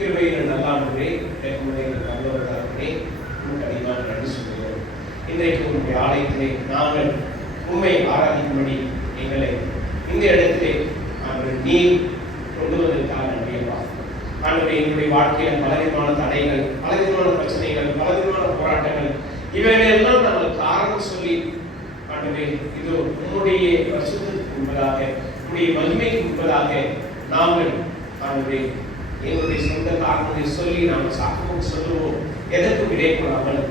கிருபையின் நல்லாண்டவரே, இறக்குமுறை நல்லவர்களாகவே உமக்கு அதிகமாக நன்றி சொல்கிறோம். இன்றைக்கு உங்களுடைய ஆலயத்திலே நாங்கள் உண்மை ஆராதிக்கும்படி எங்களை இந்த இடத்திலே நீர் கொண்டு வந்ததற்காக நன்றியப்பா. ஆண்டவரே, எங்களுடைய வாழ்க்கையில் பலவிதமான தடைகள், பலவிதமான பிரச்சனைகள், பலவிதமான போராட்டங்கள், இவைகளெல்லாம் நாங்கள் காரணம் சொல்லி ஆண்டவரே, இது உன்னுடைய பரிசுத்தத்துக்கு முன்பதாக, உன்னுடைய மகிமைக்கு முன்பதாக நாங்கள் ஆண்டவரே எங்களுடைய சொந்த காரணங்களை சொல்லி நாங்கள் சாக்குவோம் சொல்லுவோம். எதற்கும் இடைப்படாமல்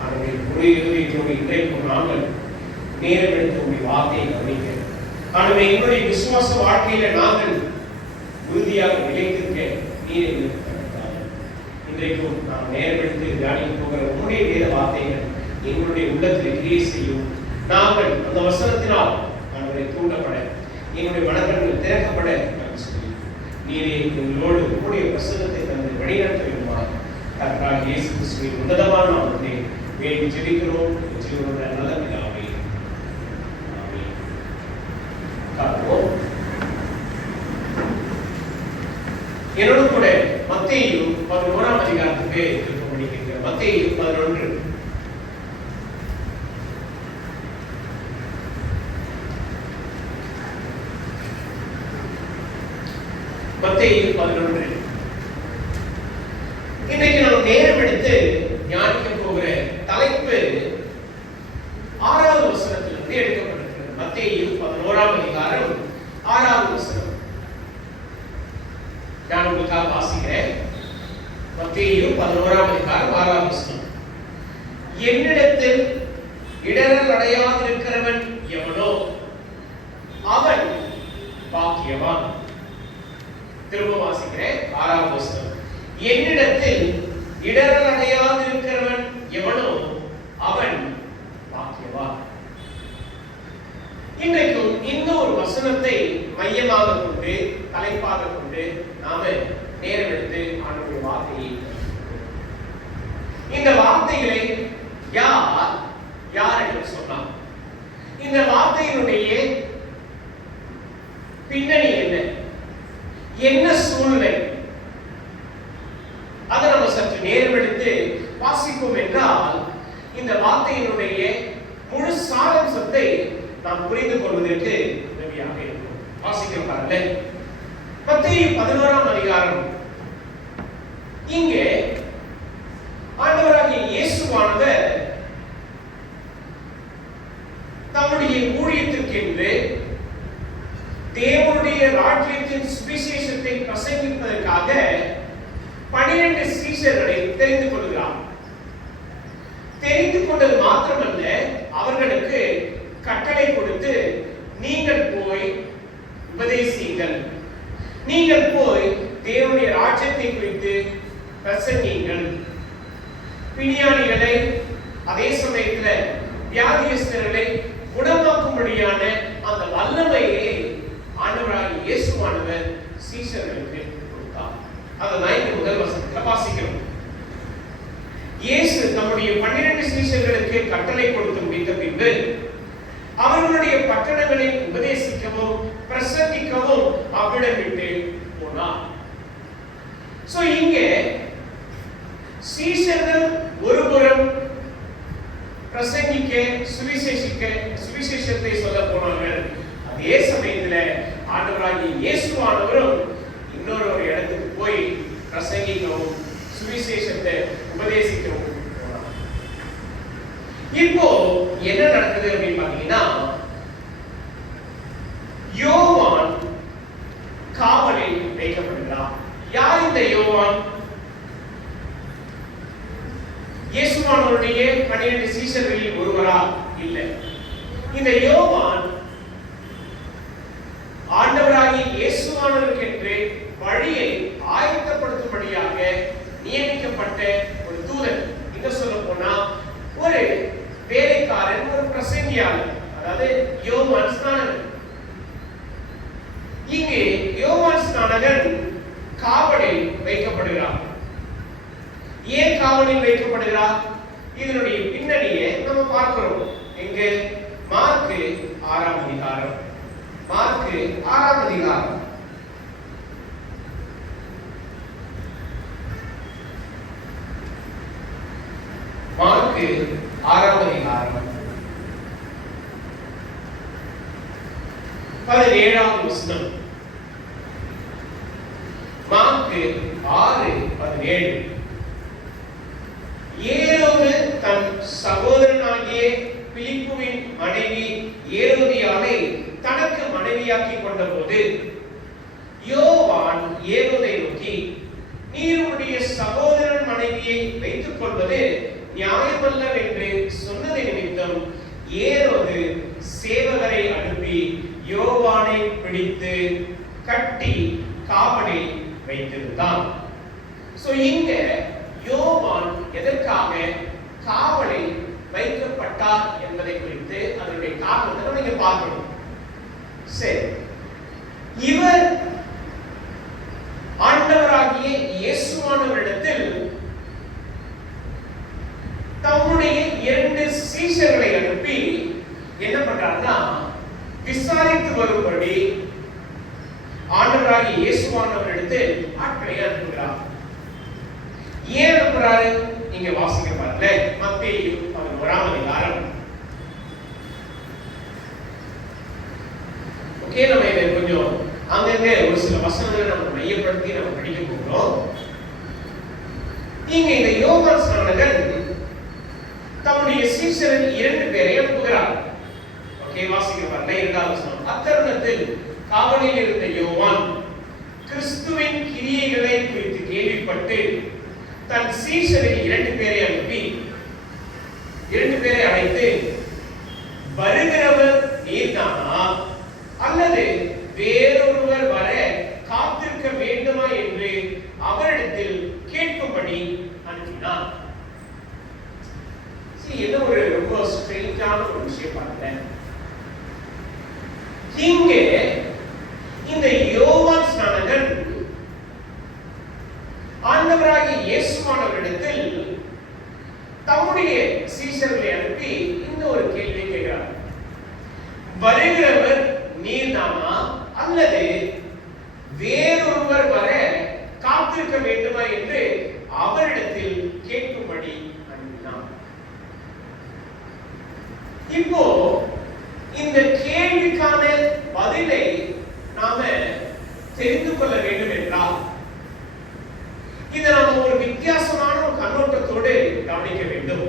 ஆண்டவரே ஒரு இருதயத்தோடு இன்றைக்கும் நாங்கள் நேரம் எடுத்து உங்களுடைய வார்த்தையை கவனிக்க ஆண்டவரே, எங்களுடைய விசுவாச வாழ்க்கையில நாங்கள் உறுதியாக நிலைத்திருக்க நீர் எங்களுக்கு தந்தார்கள். இன்றைக்கும் நாம் நேரம் எடுத்து தியானிக்க போகிற உங்களுடைய வேத வார்த்தைகள் எங்களுடைய உள்ளத்தில் கிரியை செய்யும். நாங்கள் அந்த வசனத்தினால் ஆண்டவரை தூண்டப்பட, எங்களுடைய மனக்கண்கள் திறக்கப்பட நாங்கள் சொல்லி நீரே எங்களோடு உங்களுடைய பிரசன்னத்தை தந்து வழிநடத்த வேண்டுமா கர்த்தராகிய இயேசு கிறிஸ்துவின் உன்னதமான நாமத்திலே வேண்டி ஜெபிக்கிறோம். ஜீவனுள்ள நல்ல பிதாவே, ஆமென். என்னோடு கூட மத்தேயு 11ஆம் அதிகாரத்துக்கு திரும்ப முடிக்கிறேன். மத்தேயு 11. மத்தேயு 11. இன்னைக்கு நாம் நேரம் எடுத்து ஞானிக்க போகிற தலைப்பு 6வது வசனத்திலிருந்து எடுக்கப்பட்டிருக்கிறது. மத்தேயு 11ஆம் அதிகாரம் 6வது வசனம். நான் உங்களுக்காக வாசிக்கிறேன். மத்தேயு 11ஆம் அதிகாரம் 6வது வசனம். என்னிடத்தில் இடரல் அடையாதிருக்கிறவன் எவனோ அவன் பாக்கியவான். திரும்ப வாசிக்கிறேன். 6வது வசனம். என்னிடத்தில் இடரல் அடையாதிருக்கிறவன் எவனோ அவன் பாக்கியவான். இன்றைக்கும் இந்த ஒரு வசனத்தை மையமாக கொண்டு, தலைப்பாக கொண்டு நாம நேரம் எடுத்து ஆண்டவருடைய வார்த்தையை, இந்த வார்த்தைகளை யார் என்று சொன்னார்? இந்த வார்த்தையினுடைய பின்னணி என்ன, என்ன சூழ்நிலை, அதை நம்ம சற்று நேரம் எடுத்து வாசிப்போம் என்றால் இந்த வார்த்தையினுடைய முழு சாராம்சத்தை நாம் புரிந்து கொள்வதற்கு உதவியாக இருக்கும். வாசிக்கிறோம் பாருங்க. மத்தேயு 11ஆம் அதிகாரம். இங்கே ஆண்டவராகிய இயேசுவானவர் தம்முடைய ஊழியத்திற்கென்று தேவனுடைய ராஜ்யத்தின் சுவிசேஷத்தை பிரசங்கிப்பதற்காக 12 சீஷர்களை தெரிந்து கொள்கிறார். தெரிந்து கொண்டது மாத்திரமல்ல, அவர்களுக்கு கட்டளை கொடுத்து நீங்கள் போய் உபதேசியுங்கள், நீங்கள் போய் தேவனுடைய ராஜ்யத்தை குறித்து பிரசங்கியுங்கள், பிணியாளிகளை அதே சமயத்தில் வியாதியஸ்தர்களை குணமாக்கும்படியான அந்த வல்லமையை ஆண்டவராகிய இயேசுவானவர் சீஷர்களுக்கு கொடுத்தார். அதை 9 முதல் வசனத்தில் வாசிக்கிறோம். இயேசு தம்முடைய 12 சீஷர்களுக்கு கட்டளை கொடுத்து முடித்த பின்பு அவர்களுடைய பட்டணங்களில் உபதேசிக்கவும் பிரசங்கிக்கவும் அவ்விடம் விட்டு போனார். சோ இங்கே சீஷர்கள் ஒருபுறம் பிரசங்கிக்க, சுவிசேஷத்தை சொல்ல போனார்கள். அதே சமயத்தில் ஆண்டவராகிய இயேசுவானவரும் இன்னொரு ஒரு இடத்துக்கு போய் பிரசங்கிக்கவும் சுவிசேஷத்தை உபதேசிக்கவும் போனார். இப்போ என்ன நடக்குது அப்படின்னு பாத்தீங்கன்னா, யோவான் காவலில் வைக்கப்படுகிறார். யார் இந்த யோவான்? இயேசுவானவருடைய 12 சீஷர்களில் ஒருவரா? இல்லை. இந்த யோவான் ஆண்டவராகிய இயேசுவானவருக்கென்று வழியை ஆயத்தப்படுத்தும்படியாக நியமிக்கப்பட்ட ஒரு தூதன். இன்னும் சொல்ல போனா ஒரு வேலைக்காரன், ஒரு பிரசங்கியாளர், அதாவது யோவான் ஸ்நானகன். இங்கே யோவான் ஸ்நானகன் காவலில் வைக்கப்படுகிறார். ஏன் காவலில் வைக்கப்படுகிறார்? இதனுடைய பின்னணியை நம்ம பார்க்கிறோம். எங்க? மார்க்கு 6ஆம் அதிகாரம். மார்க்கு 6ஆம் அதிகாரம் மாற்கு 6ஆம் அதிகாரம் 17ஆம் வசனம். மாற்கு 6:17. ஏரோது தன் சகோதரனாகிய பிலிப்புவின் மனைவி ஏரோதியாளை தனக்கு மனைவியாக்கிக் கொண்டபோது யோவான் ஏரோதை நோக்கி, நீர் உன்னுடைய சகோதரன் மனைவியை வைத்துக் கொள்வது நியாயமல்லவென்று சொன்னதை நிமித்தம் ஏரோது சேவகரை அனுப்பி யோவானை பிடித்து கட்டி காவலில் வைத்திருந்தான். சோ இங்க யோவான் எதற்காக காவலில் வைக்கப்பட்டார் என்பதை குறித்து அதனுடைய காரணத்தை நம்ம இங்க பார்க்கணும். சரி, இவர் ஆண்டவராகிய இயேசுவானவரிடத்தில் தம்முடைய 2 சீஷர்களை அனுப்பி என்ன பண்றாருன்னா, விசாரித்து வரும்படி ஆண்டவராகிய இயேசுவானவரிடத்தில் ஆட்களை அனுப்புகிறார். ஏன் அனுப்புறாரு? நீங்க வாசிக்க பாருங்க, மத்தேயு 11ஆம் அதிகாரம். ஓகே, நம்ம இதை கொஞ்சம் அங்கங்க ஒரு சில வசனங்களை நம்ம மையப்படுத்தி நம்ம படிக்க போகிறோம். இங்க இந்த யோவான் ஸ்நானகன் தம்முடைய சீஷரில் 2 பேரை அனுப்புகிறார். ஓகே, வாசிக்க பாருங்க 2ஆம் வசனம். அத்தருணத்தில் காவலில் இருந்த யோவான் கிறிஸ்துவின் கிரியைகளை குறித்து கேள்விப்பட்டு தன் சீஷரில் 2 பேரை அனுப்பி 2 பேரை அழைத்து, வருகிறவர் நீர்தானா அல்லது வேறொருவர் வர காத்திருக்க வேண்டுமா என்று அவரிடத்தில் கேட்கும்படி அனுப்பினார். என்ன ஒரு ரொம்ப ஸ்ட்ரெயிட்டான ஒரு விஷயம் பாருங்க. இங்கே இந்த யோவான் ஸ்நானகன் ஆண்டவராகிய இயேசுவானவரிடத்தில் தம்முடைய சீஷர்களை அனுப்பி இந்த ஒரு கேள்வி கேட்கிறார். வருகிறவர் நீர்தானா அல்லது வேறொருவர் வர காத்திருக்க வேண்டுமா என்று அவரிடத்தில் கேட்கும்படி அனுப்பினார். இப்போ இந்த கேள்விக்கான பதிலை நாம தெரிந்து கொள்ள வேண்டும் என்றால் இதை நாம ஒரு வித்தியாசமான ஒரு கண்ணோட்டத்தோடு கவனிக்க வேண்டும்.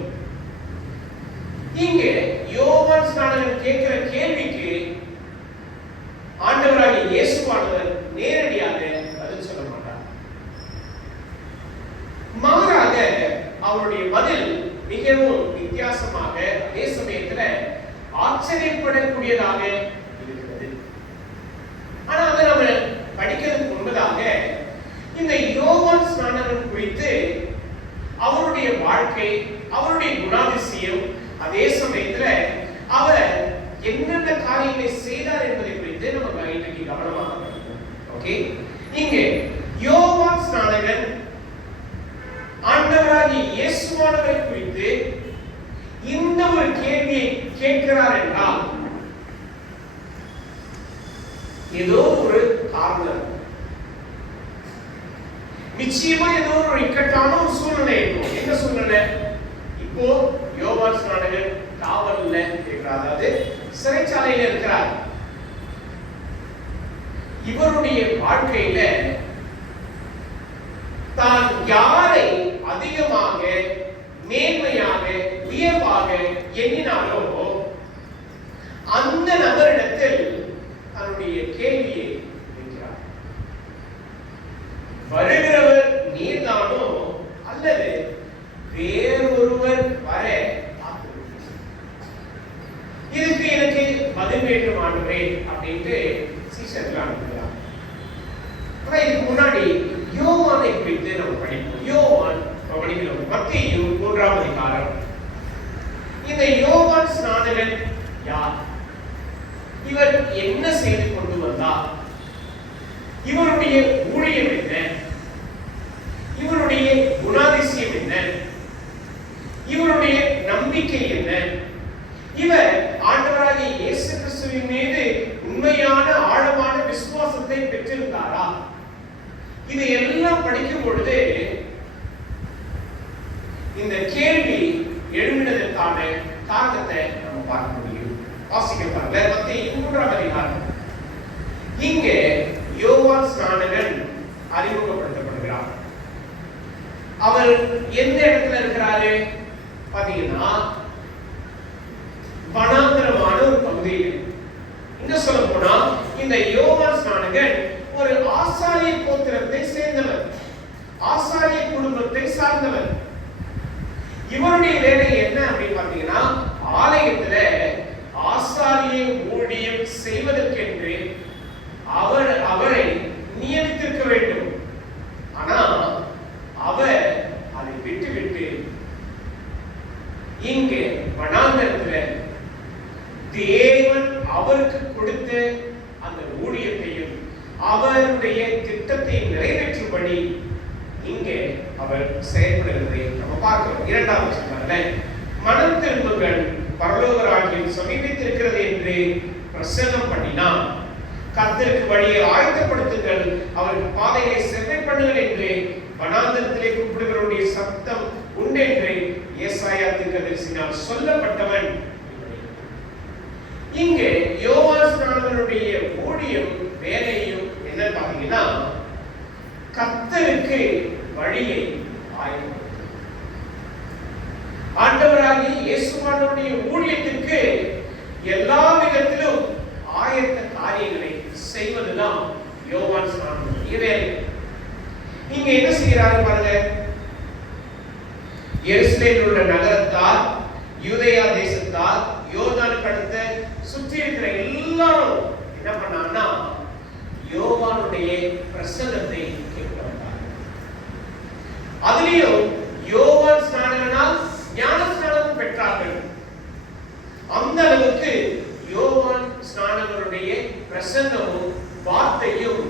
இங்கே யோவான் ஸ்நானகன் கேட்கிற கேள்விக்கு ஆண்டவராகிய இயேசுவானவர் நேரடியாக பதில் சொல்ல மாட்டார். மாறாக அவருடைய பதில் மிகவும் வித்தியாசமாக, அதே சமயத்துல ஆச்சரியப்படக்கூடியதாக இருக்கிறது. ஆனா அதை நம்ம படிக்கிறதுக்கு முன்பதாக இந்த யோவான் ஸ்நானகன் குறித்து அவருடைய வாழ்க்கை, அவருடைய குணாதிசயம், அதே சமயத்துல அவர் என்னென்ன காரியங்களை செய்தார் என்பதை குறித்து நம்ம இன்றைக்கு கவனமாக படிப்போம். ஓகே, இங்கே யோவான் ஸ்நானகன் ஆண்டவராகிய இயேசுவானவரை குறித்து இந்த ஒரு கேள்வியை கேட்கிறார் என்றால் ஏதோ ஒரு காரணம், நிச்சயமா ஏதோ ஒரு இக்கட்டான ஒரு சூழ்நிலை இருக்கும். என்ன சூழ்நிலை? இப்போ யோவான் ஸ்நானகன் காவல்ல இருக்கிறார், அதாவது சிறைச்சாலையில இருக்கிறார். இவருடைய வாழ்க்கையில தான் யாரை அதிகமாக மேன்மையாக உயர்வாக எண்ணினாரோ அந்த நபரிடத்தில் தன்னுடைய கேள்வியை வைக்கிறார். வருகிறவர் நீர்தானோ அல்லது வேறொருவர் வர இதுக்கு எனக்கு பதில் வேண்டும் ஆண்டவரே அப்படின்ட்டு சீஷர்கள் அனுப்புகிறார். ஆனா இதுக்கு முன்னாடி யோவானை குறித்து நம்ம படிப்போம். யோவான் படிக்கிறோம், மத்தேயு 3ஆம் அதிகாரம். இந்த யோவான் ஸ்நானகன் யார்? இவர் என்ன செய்து கொண்டு வந்தார்? இவருடைய ஊழியம் என்ன? இவருடைய குணாதிசயம் என்ன? இவருடைய நம்பிக்கை என்ன? இவர் ஆண்டவராகிய இயேசு கிறிஸ்துவின் மீது உண்மையான ஆழமான விசுவாசத்தை பெற்றிருந்தாரா? இது எல்லாம் படிக்கும் பொழுது இந்த கேள்வி எழுப்பினதற்கான காரணத்தை நம்ம பார்க்க முடியும். வாசிக்க பாருங்க, மத்தேயு 3ஆம் அதிகாரம். இங்கே யோவான் ஸ்நானகன் அறிமுகப்படுத்தப்படுகிறார். அவர் எந்த இடத்துல இருக்கிறாரு பாத்தீங்கன்னா, வனாந்தரமான ஒரு பகுதியில். இங்க சொல்ல போனா இந்த யோவான் ஸ்நானகன் ஒரு ஆசாரிய கோத்திரத்தை சேர்ந்தவர், ஆசாரிய குடும்பத்தை சார்ந்தவர். இவருடைய வேலை என்ன அப்படின்னு பாத்தீங்கன்னா, ஆலயத்துல ஆசாரிய ஊழியம் செய்வதற்கென்று அவரை நியமித்திருக்க வேண்டும். ஆனா அவர் அதை விட்டுவிட்டு இங்கே வனாந்தரத்துல தேவன் அவருக்கு கொடுத்த அந்த ஊழியத்தையும் அவருடைய திட்டத்தை நிறைவேற்றும்படி இங்கே அவர் செயல்படுகிறதை நம்ம பார்க்கிறோம். 2ஆம் வசனத்துல, மனம் திரும்புங்கள், பரலோக ராஜ்யம் சமீபித்திருக்கிறது என்று பிரசங்கம் பண்ணினான். கர்த்தருக்கு வழியை ஆயத்தப்படுத்துங்கள், அவருக்கு பாதைகளை செவ்வை பண்ணுங்கள் என்று வனாந்தரத்திலே கூப்பிடுகிறவருடைய சத்தம் உண்டென்று ஏசாயா தீர்க்கதரிசியினால் சொல்லப்பட்டவன். இங்கே யோவான் ஸ்நானகனுடைய ஊழியம் வேலையும் என்ன பாத்தீங்கன்னா, கர்த்தருக்கு வழியை ஆயத்தப்படுத்தும். ஆண்டவராகிய இயேசுவானுடைய ஊழியத்திற்கு எல்லா விதத்திலும் ஆயத்த காரியங்களை செய்வதுதான் யோவான் ஸ்நானகனுடைய வேலை. இங்க என்ன செய்யறாரு பாருங்க, எருசலேமில் உள்ள நகரத்தார், யூதேயா தேசத்தார், யோர்தானுக்கு அடுத்த சுற்றி இருக்கிற எல்லாரும் என்ன பண்ணாங்கன்னா, யோவானுடைய பிரசங்கத்தை கேட்க வந்தார். அதுலயும் யோவான் ஸ்நானகனால் ஞான ஸ்நானம் பெற்றார்கள். அந்த அளவுக்கு யோவான் ஸ்நானகனுடைய பிரசங்கமும் வார்த்தையும்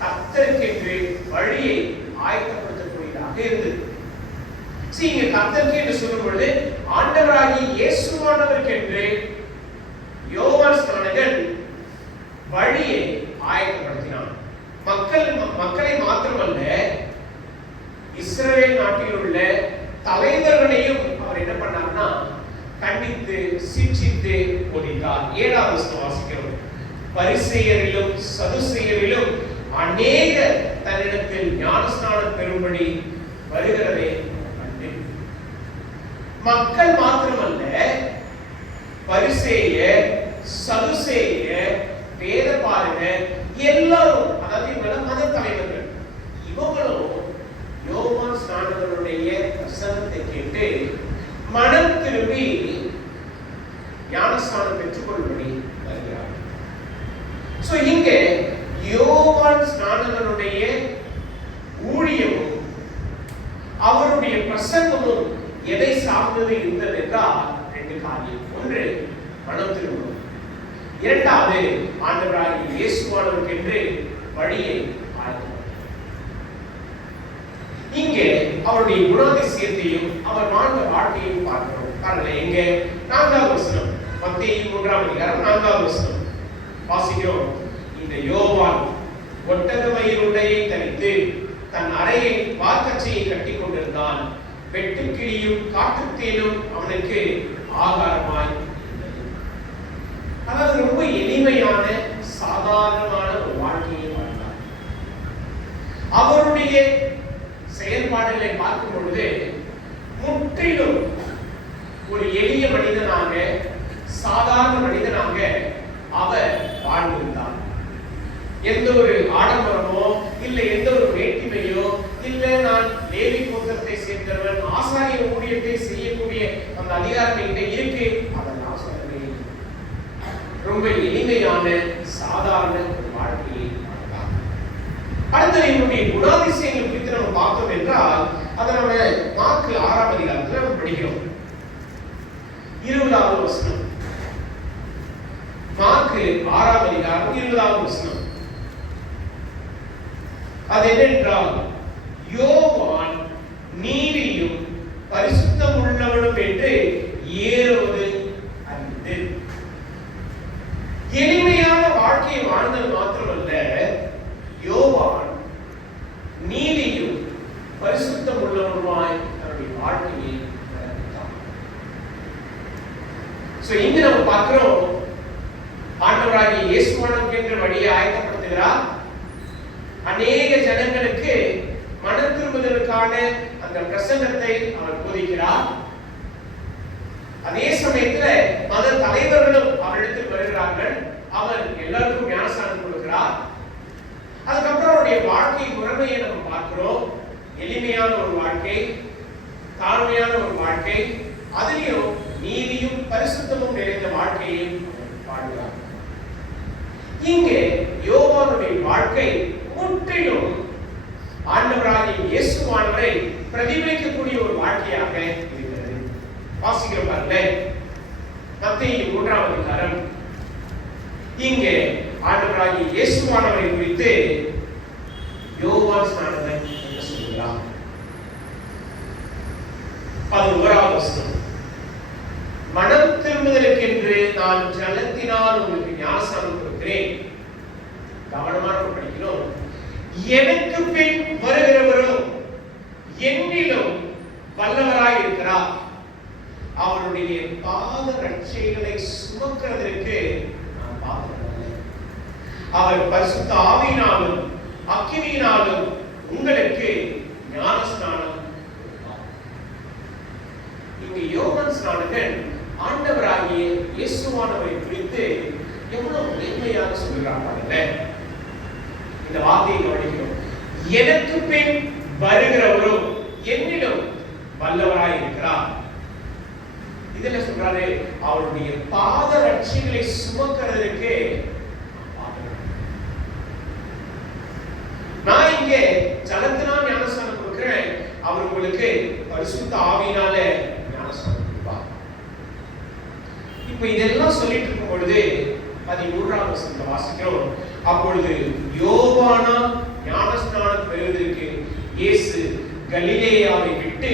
கர்த்தருக்கு வழியை ஆயத்தப்படுத்தக்கூடியதாக இருந்தது. இங்க கர்த்தருக்கு என்று சொல்லும் பொழுது ஆண்டவராகிய இயேசுவானவருக்கு என்று யோவான் ஸ்நானகன் வழியை ஆயத்தப்படுத்தினான். மக்களை மாத்திரமல்ல, இஸ்ரவேல் நாட்டில் உள்ள தலைவர்களையும் அவர் என்ன பண்ணார்னா கண்டித்து சிட்சித்து போதித்தார். 7ஆம் வசனம் வாசிக்கிறோம். பரிசேயரிலும் சதுசேயரிலும் அநேக தன்னிடத்தில் ஞானஸ்நானம் பெறும்படி வருகிறதை கண்டு, மக்கள் மாத்திரமல்ல, பரிசேயர், சதுசேயர், வேதபாரகர் எல்லாரும், அதாவது இவங்க மத தலைவர்கள், இவங்களும் யோவான் ஸ்நானகனுடைய பிரசங்கத்தை கேட்டு மனம் திரும்பி ஞானஸ்நானம் பெற்றுக்கொள்ளும்படி வருகிறார்கள். சோ இங்க யோவான் ஸ்நானகனுடைய ஊழியமும் அவருடைய பிரசங்கமும் எதை சார்ந்தது இருந்தது என்றால் 2 காரியம். ஒன்று, மனம் திரும்பும். 2வது, ஆண்டவராகிய இயேசுவானவருக்கு என்று வழியை ஆயத்தப்படுத்தும். இங்கே அவருடைய குணாதிசயத்தையும் அவர் வாழ்ந்த வாழ்க்கையையும் பார்க்கிறோம். பாருங்க, எங்க 4ஆவது வசனம், மத்தேயு 3ஆம் அதிகாரம் 4ஆவது வசனம் வாசிக்கிறோம். இந்த யோவான் ஒட்டக மயிர் உடையை தரித்து தன் அறையில் வார்க்கச்சையை கட்டி கொண்டிருந்தான். வெட்டுக்கிளியும் காட்டுத்தேனும் அவனுக்கு ஆகாரமாய் இருந்தது. அதாவது ரொம்ப எளிமையான சாதாரணமான ஒரு வாழ்க்கையை வாழ்ந்தார். அவருடைய செயல்பாடுகளை பார்க்கும் பொழுது முற்றிலும் ஒரு எளிய மனிதனாக, சாதாரண மனிதனாக அவர் வாழ்ந்திருந்தார். எந்த ஒரு ஆடம்பரமோ இல்ல எந்த ஒரு வேட்டிமையோ இல்ல நான் லேவி கோத்திரத்தை சேர்ந்தவன், ஆசாரிய ஊழியத்தை செய்யக்கூடிய அந்த அதிகாரத்தை இருக்கு, அதெல்லாம் சொல்லவே இல்லை. ரொம்ப எளிமையான சாதாரண ஒரு வாழ்க்கையை வாழ்ந்தார். அடுத்து என்னுடைய குணாதிசயங்கள் குறித்து நம்ம பார்த்தோம் என்றால் அதை நம்ம மார்க் 6ஆம் அதிகாரத்தில் நம்ம படிக்கிறோம். 20வது வசனம், மார்க் 6ஆம் அதிகாரம் 20வது வசனம். அது என்னென்றால், யோவான் நீதியும் பரிசுத்தம் உள்ளவனும் என்று ஏரோது அறிந்து. எளிமையான வாழ்க்கையை வாழ்ந்தது மாத்திரமல்ல, யோவான் நீதியும் பரிசுத்தம் உள்ளவனுமாய் தன்னுடைய வாழ்க்கையை நடத்தினார். சோ இங்க நம்ம பார்க்கிறோம் ஆண்டவராகிய இயேசுவானவர் என்ற வழியை ஆயத்தப்படுத்துகிறார். அநேக ஜனங்களுக்கு மனம் திரும்புதலுக்கான அந்த பிரசங்கத்தை அவர் போதிக்கிறார். அதே சமயத்துல மத தலைவர்களும் அவரிடத்தில் வருகிறார்கள். அவர் எல்லாருக்கும் ஞானஸ்நானம் கொடுக்கிறார். அதுக்கப்புறம் அவருடைய வாழ்க்கை முறைமையை நம்ம பார்க்கிறோம். எளிமையான ஒரு வாழ்க்கை, தாழ்மையான ஒரு வாழ்க்கை, அதிலும் நீதியும் பரிசுத்தமும் நிறைந்த வாழ்க்கையும் வாழ்கிறார். இங்கே யோவானுடைய வாழ்க்கை முற்றிலும் ஆண்டவராகிய இயேசுவானவரை பிரதிபலிக்கக்கூடிய ஒரு வாழ்க்கையாக இருக்கிறது. வாசிக்கிறோம் பாருங்க, மத்தேயு 3ஆம் அதிகாரம். இங்கே ஆண்டவராகிய இயேசுவானவரை குறித்து யோவான் ஸ்நானகன் என்ன சொல்கிறார்? 11ஆவது வசனம். மனம் திரும்புதலுக்கென்று நான் ஜலத்தினால் உங்களுக்கு ஞானஸ்நானம் கொடுக்கிறேன். கவனமாக படிக்கிறோம். எனக்கு பின் வருகிறவரும் என்னிலும் வல்லவராய் இருக்கிறார். அவருடைய பாத ரட்சைகளை சுமக்கிறதற்கு நான் பாத்திரமல்ல. அவர் பரிசுத்த ஆவியினாலும் அக்கினியினாலும் உங்களுக்கு ஞானஸ்நானம் கொடுப்பார். இங்கு யோவான் ஸ்நானகன் ஆண்டவராகிய இயேசுவானவரை குறித்து எவ்வளவு நேர்மையாக சொல்கிறார் பாருங்க. இந்த வார்த்தையை கவனிக்கிறோம். எனக்கு பின் வருகிறவரும் என்னிலும் வல்லவராய் இருக்கிறார். இதுல சொல்றாரு, அவருடைய பாத ரட்சைகளை சுமக்கிறதுக்கு நான் இங்கே ஜலத்தினால் ஞானஸ்நானம் கொடுக்கிறேன், அவர் உங்களுக்கு பரிசுத்த ஆவியினால ஞானஸ்நானம் கொடுப்பார். இப்ப இதெல்லாம் சொல்லிட்டு இருக்கும் பொழுது 13ஆம் வசனத்தை வாசிக்கிறோம். அப்பொழுது யோவானா ஞானஸ்நானம் பெறுவதற்கு இயேசு கலிலேயாவை விட்டு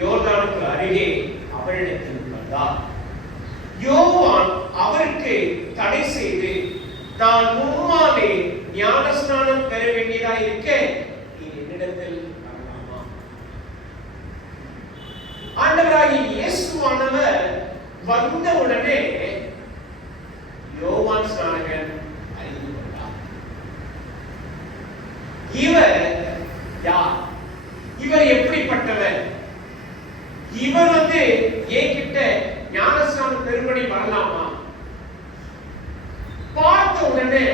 யோர்தானுக்கு அருகே அவரிடத்தில் வந்தார். யோவான் அவருக்கு தடை செய்து, நான் முன்னாலே ஞானஸ்நானம் பெற வேண்டியதா இருக்க நீ என்னிடத்தில் வரலாமா? ஆண்டவராகிய இயேசுவானவர் வந்த உடனே யோவான் ஸ்நானகன் அறிந்து கொண்டார். இவர் யார்? இவர் எப்படிப்பட்டவர்? இவர் என்கிட்ட ஞானஸ்நானம் பெறும்படி வரலாமா? பார்த்த உடனே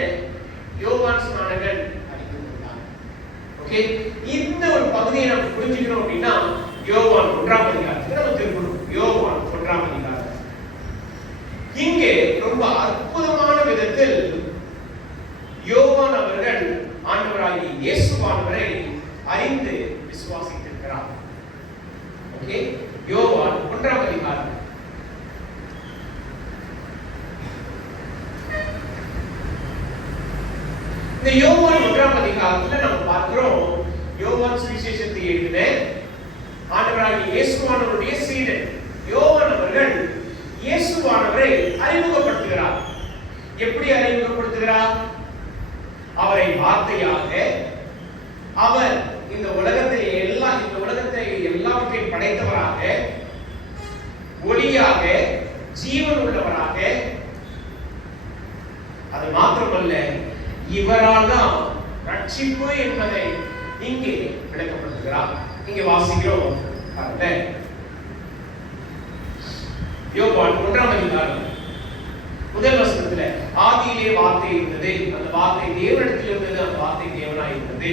யோவான் ஸ்நானகன் அறிந்து கொண்டார். ஓகே, இந்த ஒரு பகுதியை நம்ம புரிஞ்சுக்கணும் அப்படின்னா யோவான் 1ஆம் அதிகாரத்துக்கு நம்ம திரும்பணும். யோவான் 1ஆம் அதிகாரம். இங்கே ரொம்ப அற்புதமான விதத்தில் யோவான் அவர்கள் ஆண்டவராகிய இயேசுவானவரை அறிந்து விசுவாசித்திருக்கிறார். ஓகே, யோவான் 1ஆம் அதிகாரம். இந்த யோவான் 1ஆம் அதிகாரத்துல நம்ம பார்க்கிறோம், யோவான் சுவிசேஷத்தை எழுதின ஆண்டவராகிய இயேசுவானவருடைய சீடர் யோவான் அவர்கள் இயேசுவானவரை அறிமுகப்படுத்துகிறார். எப்படி அறிமுகப்படுத்துகிறார்? அவரை வார்த்தையாக, அவர் இந்த உலகத்தை எல்லாவற்றையும் படைத்தவராக, ஒளியாக, ஜீவன் உள்ளவராக, அது மாத்திரமல்ல இவரால் தான் ரட்சிப்பு என்பதை இங்கே விளக்கப்படுத்துகிறார். இங்கே வாசிக்கிறோம் பாருங்க, யோவான் 1ஆம் அதிகாரம் முதல் வசனத்துல, ஆதியிலே வார்த்தை இருந்தது, அந்த வார்த்தை தேவனிடத்தில் இருந்தது, அந்த வார்த்தை தேவனாய் இருந்தது.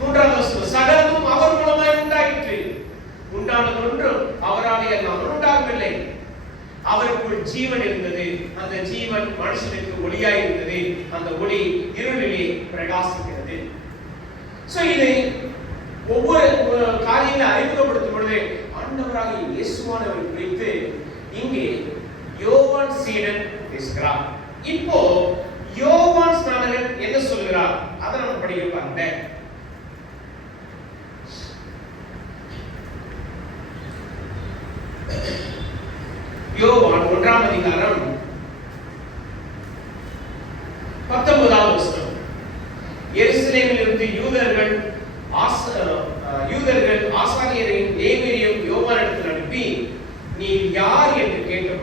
3ஆம் வசனம், சகலமும் அவர் மூலமாய் உண்டாயிற்று, உண்டானது ஒன்றும் அவராலே அல்லாமல் உண்டாகவில்லை. அவருக்குள் ஜீவன் இருந்தது, அந்த ஜீவன் மனுஷனுக்கு ஒளியாய் இருந்தது, அந்த ஒளி இருளிலே பிரகாசிக்கிறது. சோ இது ஒவ்வொரு காரியங்களை அறிமுகப்படுத்தும் பொழுது ஆண்டவராகிய இயேசுவானவர் குறித்து இங்கே யோவான் சீடன் பேசுகிறார். இப்போ யோவான் ஸ்நானகன் என்ன சொல்கிறார் அதை நம்ம படிக்க பாருங்க. யோவான் 1ஆம் அதிகாரம் 19ஆம் வசனம். எருசலேமில் இருந்து யூதர்கள் ஆசாரியரையும் லேவியரையும் யோவானிடத்தில் அனுப்பி, நீ யார் என்று கேட்ட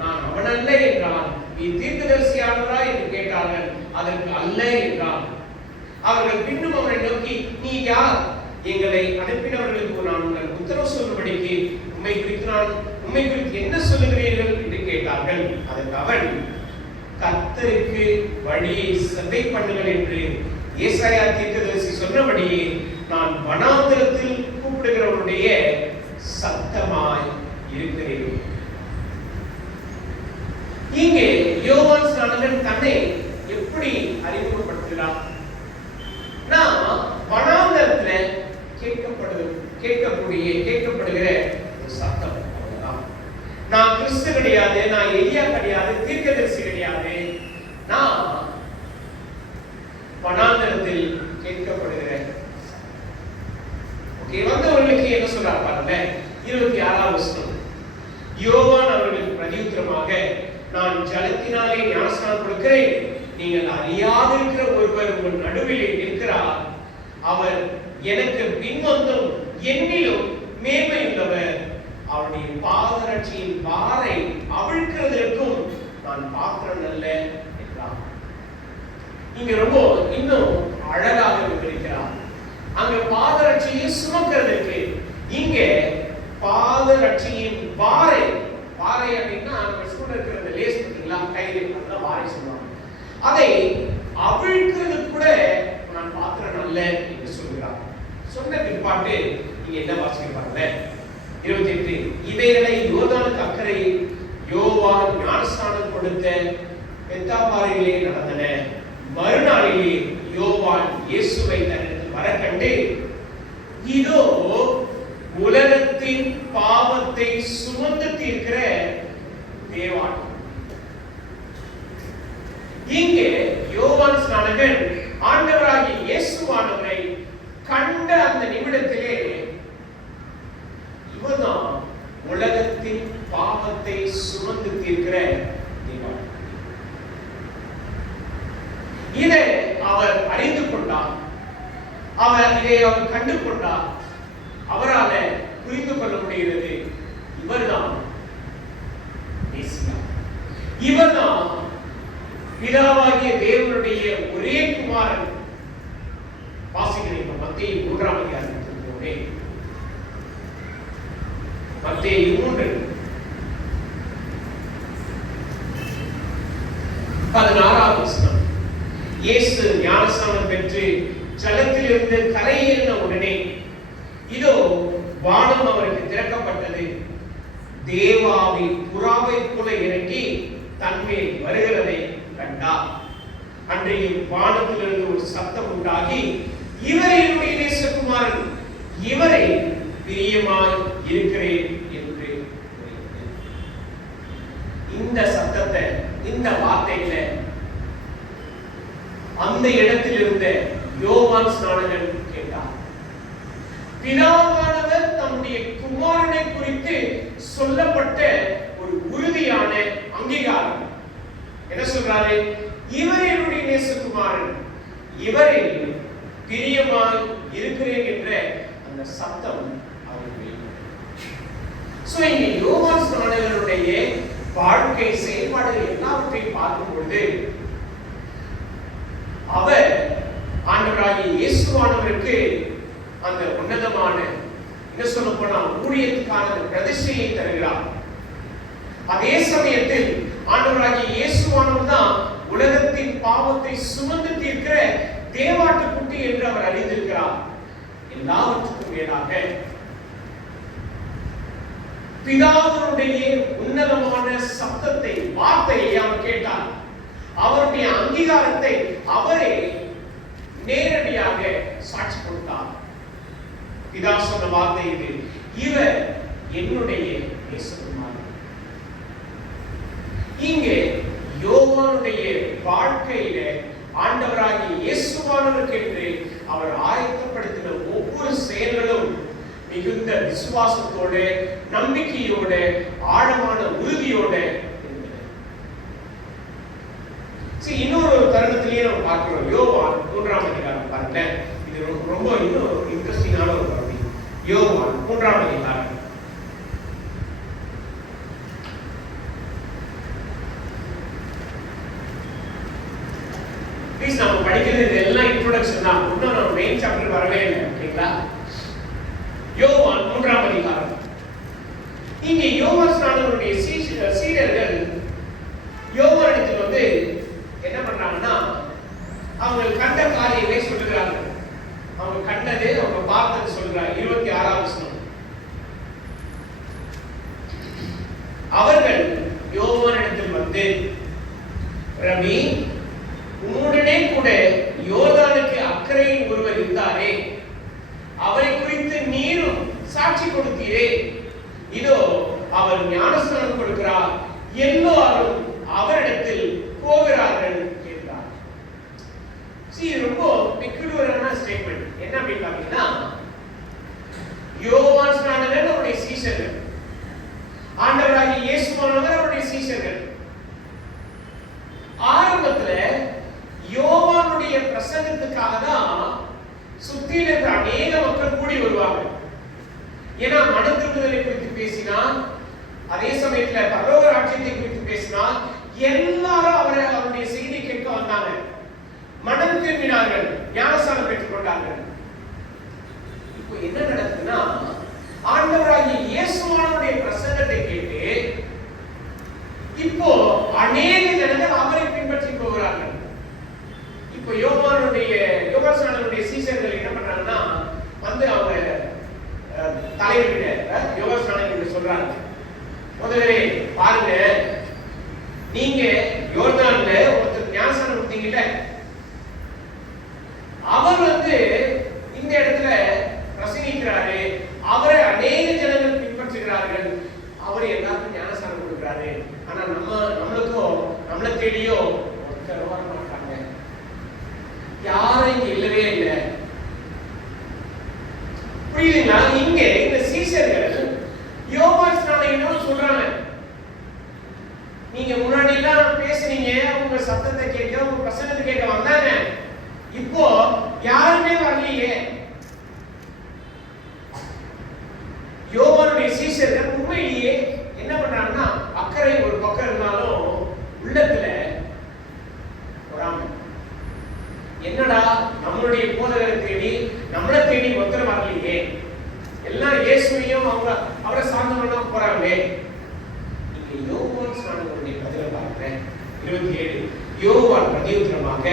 நான் அவனல்ல என்றான். நீ தீர்க்கதரிசியானவரா என்று கேட்டார்கள். அதற்கு அல்ல என்றான். அவர்கள் பின்னும் அவரை நோக்கி, நீ யார்? எங்களை அனுப்பினவர்களுக்கு நான் உங்கள் உத்தரவு சொல்லும்படிக்கு உம்மை குறித்து என்ன சொல்லுகிறீர்கள் என்று கேட்டார்கள். அதற்கு அவன், கர்த்தருக்கு வழியை செவ்வை பண்ணுங்கள் என்று ஏசாயா தீர்க்கதரிசி சொன்னபடியே நான் வனாந்தரத்தில் கூப்பிடுகிறவனுடைய சத்தமாய் இருக்கிறேன். இங்கே யோவான் ஸ்நானகன் தன்னை எப்படி அறிமுகப்படுத்துகிறார்? நான் வனாந்தரத்துல கேட்கப்படுகிற ஒரு சத்தம். நான் கிறிஸ்து கிடையாது, நான் எலியா கிடையாது, தீர்க்கதரிசி கிடையாது. நான் வனாந்தரத்தில் கேட்கப்படுகிற வந்தவர்களுக்கு என்ன சொல்றார் பாருங்க. 26வது வசனம். யோவான் அவர்களுக்கு பிரதியுத்தரமாக, நான் ஜலத்தினாலே ஞானஸ்நானம் கொடுக்கிறேன். நீங்கள் அறியாதிருக்கிற ஒருவர் உங்கள் நடுவிலே நிற்கிறார். அவர் எனக்கு பின்வந்தும் என்னிலும் மேன்மையுள்ளவர். அவருடைய பாதரட்சியின் பாறை அவிழ்க்கிறதற்கும் நான் பாத்திரம் அல்ல என்றார். இங்க ரொம்ப இன்னும் அழகாக விவரிக்கிறார். அங்க பாதரட்சியை சுமக்கிறதுக்கு, இங்க பாதரட்சியின் பாறை. பாறை அப்படின்னா இருக்கிற லேஸ் பார்த்தீங்களா, கயிறு, அதெல்லாம் பாறை சொல்லுவாங்க. அதை அவிழ்க்கிறது கூட நான் பாத்திரம் அல்ல என்று சொல்கிறார். சொன்ன பிற்பாட்டு நீங்க என்ன வாசிக்கிறாங்க? 28. இவைகளை யோர்தானுக்கு அக்கறையில் யோவான் ஞானஸ்நானம் கொடுத்த பெத்தாபாரிலே நடந்தன. மறுநாளிலே யோவான் இயேசுவை தன்னிடத்தில் வர கண்டு, இதோ உலகத்தின் பாவத்தை சுமந்து தீர்க்கிற தேவான். இங்கே யோவான் ஸ்நானகன் ஆண்டவராகிய இயேசுவானவரை கண்ட அந்த நிமிடத்திலே, இவர்தான் உலகத்தின் பாவத்தை சுமந்து தீர்க்கிற தேவான். இதை அவர் அறிந்து கொண்டார். இதை அவர் கண்டு கொண்டார். அவரால் புரிந்து கொள்ள முடிகிறது. இவர்தான் இவர்தான் பிதாவாகிய தேவனுடைய ஒரே குமாரன். வாசிக்கிறேன் மத்தேயு 3ஆம் அதிகாரத்திலே, மத்தேயு 3:16 வசனம். இயேசு ஞானஸ்நானம் பெற்று ஜலத்திலிருந்து கரையேறின உடனே இதோ வானம் அவருக்கு திறக்கப்பட்டது. தேவாவி புறாவை போல இறங்கி தன்மேல் வருகிறதை கண்டார். அன்றைய வானத்திலிருந்து ஒரு சத்தம் உண்டாகி, இவரே என்னுடைய நேசகுமாரன், இவரை பிரியமாய் இருக்கிறேன் என்று. இந்த சத்தத்தை, இந்த வார்த்தையில அந்த இடத்தில் இருந்த யோவான் ஸ்நானகன் கேட்டார். பிதாவானவர் தம்முடைய குமாரனை குறித்து சொல்லப்பட்ட ஒரு உறுதியான அங்கீகாரம். என்ன சொல்றாரு? இவர் என்னுடைய நேசகுமாரன், இவரில் பிரியமாய் இருக்கிறேன் என்ற அந்த சத்தம் அவருக்கு. இங்க யோவான் ஸ்நானகனுடைய வாழ்க்கை செயல்பாடுகள் எல்லாவற்றையும் பார்க்கும் பொழுது, அவர் ஆண்டவராகிய இயேசுவானவருக்கு அந்த உன்னதமான, என்ன சொல்ல போனா ஊழியத்துக்கான பிரதிஷ்டையை தருகிறார். அதே சமயத்தில் ஆண்டவராகிய இயேசுவானவர் தான் உலகத்தின் பாவத்தை சுமந்து தீர்க்கிற தேவாட்டுக்குட்டி என்று அவர் அறிந்திருக்கிறார். எல்லாவற்றுக்கும் மேலாக பிதாவினுடைய உன்னதமான சத்தத்தை, வார்த்தையை அவர் கேட்டார். அவருடைய அங்கீகாரத்தை அவரே நேரடியாக சாட்சி கொடுத்தார். பிதா சொன்ன வார்த்தை இது, இவர் என்னுடைய நேசகுமாரன். இங்கே யோவானுடைய வாழ்க்கையில ஆண்டவராகிய இயேசுவானவருக்கு என்று அவர் ஆயத்தப்படுத்தின ஒவ்வொரு செயல்களும் மிகுந்த விசுவாசத்தோட, நம்பிக்கையோட, ஆழமான உறுதியோட. இன்னொரு தருணத்திலேயே நம்ம பார்க்கிறோம். யோவான் 3ஆம் அதிகாரம் பாருங்க. இது ரொம்ப இன்னும் இன்ட்ரெஸ்டிங்கான ஒரு பகுதி. யோவான் 3ஆம் அதிகாரம் ப்ளீஸ் நம்ம படிக்கிறது இதெல்லாம் இன்ட்ரோடக்ஷன் தான், இன்னும் நம்ம மெயின் சாப்டர் வரவே இல்லை. ஓகேங்களா? யோவான் 3ஆம் அதிகாரம். இங்கே யோவான் ஸ்நானகனுடைய சீடர்கள் யோவானிடத்தில் வந்து என்ன பண்றாங்கன்னா, அவங்க கண்ட காரியங்களை சொல்லுகிறார்கள். அவங்க கண்டது, அவங்க பார்த்தது சொல்றாங்க. 26ஆம் வசனம். அவர்கள் யோவானிடத்தில் வந்து, ரபி, உன்னுடனே கூட யோர்தானுக்கு அக்கறையில் ஒருவர் இருந்தாரே, அவரை குறித்து நீரும் சாட்சி கொடுத்தீரே, இதோ அவர் ஞானஸ்நானம் கொடுக்கிறார், எல்லாரும் அவரிடத்தில் போகிறார்கள் என்றார். ரொம்ப பெக்குலியரான ஸ்டேட்மெண்ட். என்ன அப்படின்னு பாத்தீங்கன்னா, யோவான் ஸ்நானகன் அவருடைய சீஷர்கள், ஆண்டவராகிய இயேசுவானவர் அவருடைய சீஷர்கள். ஆரம்பத்துல யோவானுடைய பிரசங்கத்துக்காக தான் சுத்தியில இருக்கிற அநேக மக்கள் கூடி வருவாங்க. ஏன்னா மனம் திரும்புதலை குறித்து பேசினார், அதே சமயத்துல பரலோக ராஜ்யத்தை குறித்து பேசினார். எல்லாரும் அவருடைய செய்தி கேட்க வந்தாங்க, மனம் திரும்பினார்கள், ஞானஸ்நானம் பெற்றுக் கொண்டார்கள். இப்போ என்ன நடக்குதுன்னா, ஆண்டவராகிய இயேசுவானுடைய பிரசங்கத்தை கேட்டு இப்போ அநேக ஜனங்கள் அவரை பின்பற்றி போகிறார்கள். இப்போ யோவான் ஸ்நானகனுடைய சீஷர்கள் என்ன பண்றாங்கன்னா, வந்து அவங்க தலைவர்கிட்ட யோவான் ஸ்நானகன் சொல்றாங்க, முதல்ல பாருங்க, நீங்க யோர்தான்ல ஒருத்தர் ஞானஸ்நானம் கொடுத்தீங்கல்ல, அவர் வந்து இந்த இடத்துல பிரசங்கிக்கிறாரு, அவரை அநேக ஜனங்கள் பின்பற்றுகிறார்கள், அவர் எல்லாருக்கும் ஞானஸ்நானம் கொடுக்கிறாரு. ஆனா நம்மளுக்கும் நம்மளை தேடியோ ஒருத்தர் வர மாட்டாங்க, யாரும் இங்க இல்லவே இல்லை. புரியுதுங்களா? இங்க இந்த சீஷர்கள் யோவான் ஸ்நானகன் சொல்றாங்க, நீங்க முன்னாடி எல்லாம் பேசுனீங்க, உங்க சத்தத்தை கேட்க, உங்க பிரசங்கத்தை கேட்க வந்தாங்க, இப்போ யாருமே வரலையே. யோவானுடைய சீஷர்கள் உண்மையிலேயே என்ன பண்றாங்கன்னா, அக்கறை ஒரு பக்கம் இருந்தாலும் உள்ளத்துல பொறாமை. என்னடா நம்மளுடைய போதகரை தேடி நம்மளை தேடி ஒருத்தர் வரலையே, எல்லாம் இயேசுவையும் அவரை சார்ந்தவங்க போறாங்களே. இங்க யோவான் ஸ்நானகனுடைய பதிலை பார்க்கிறேன். 27. யோவான் பிரதியுத்தரமாக,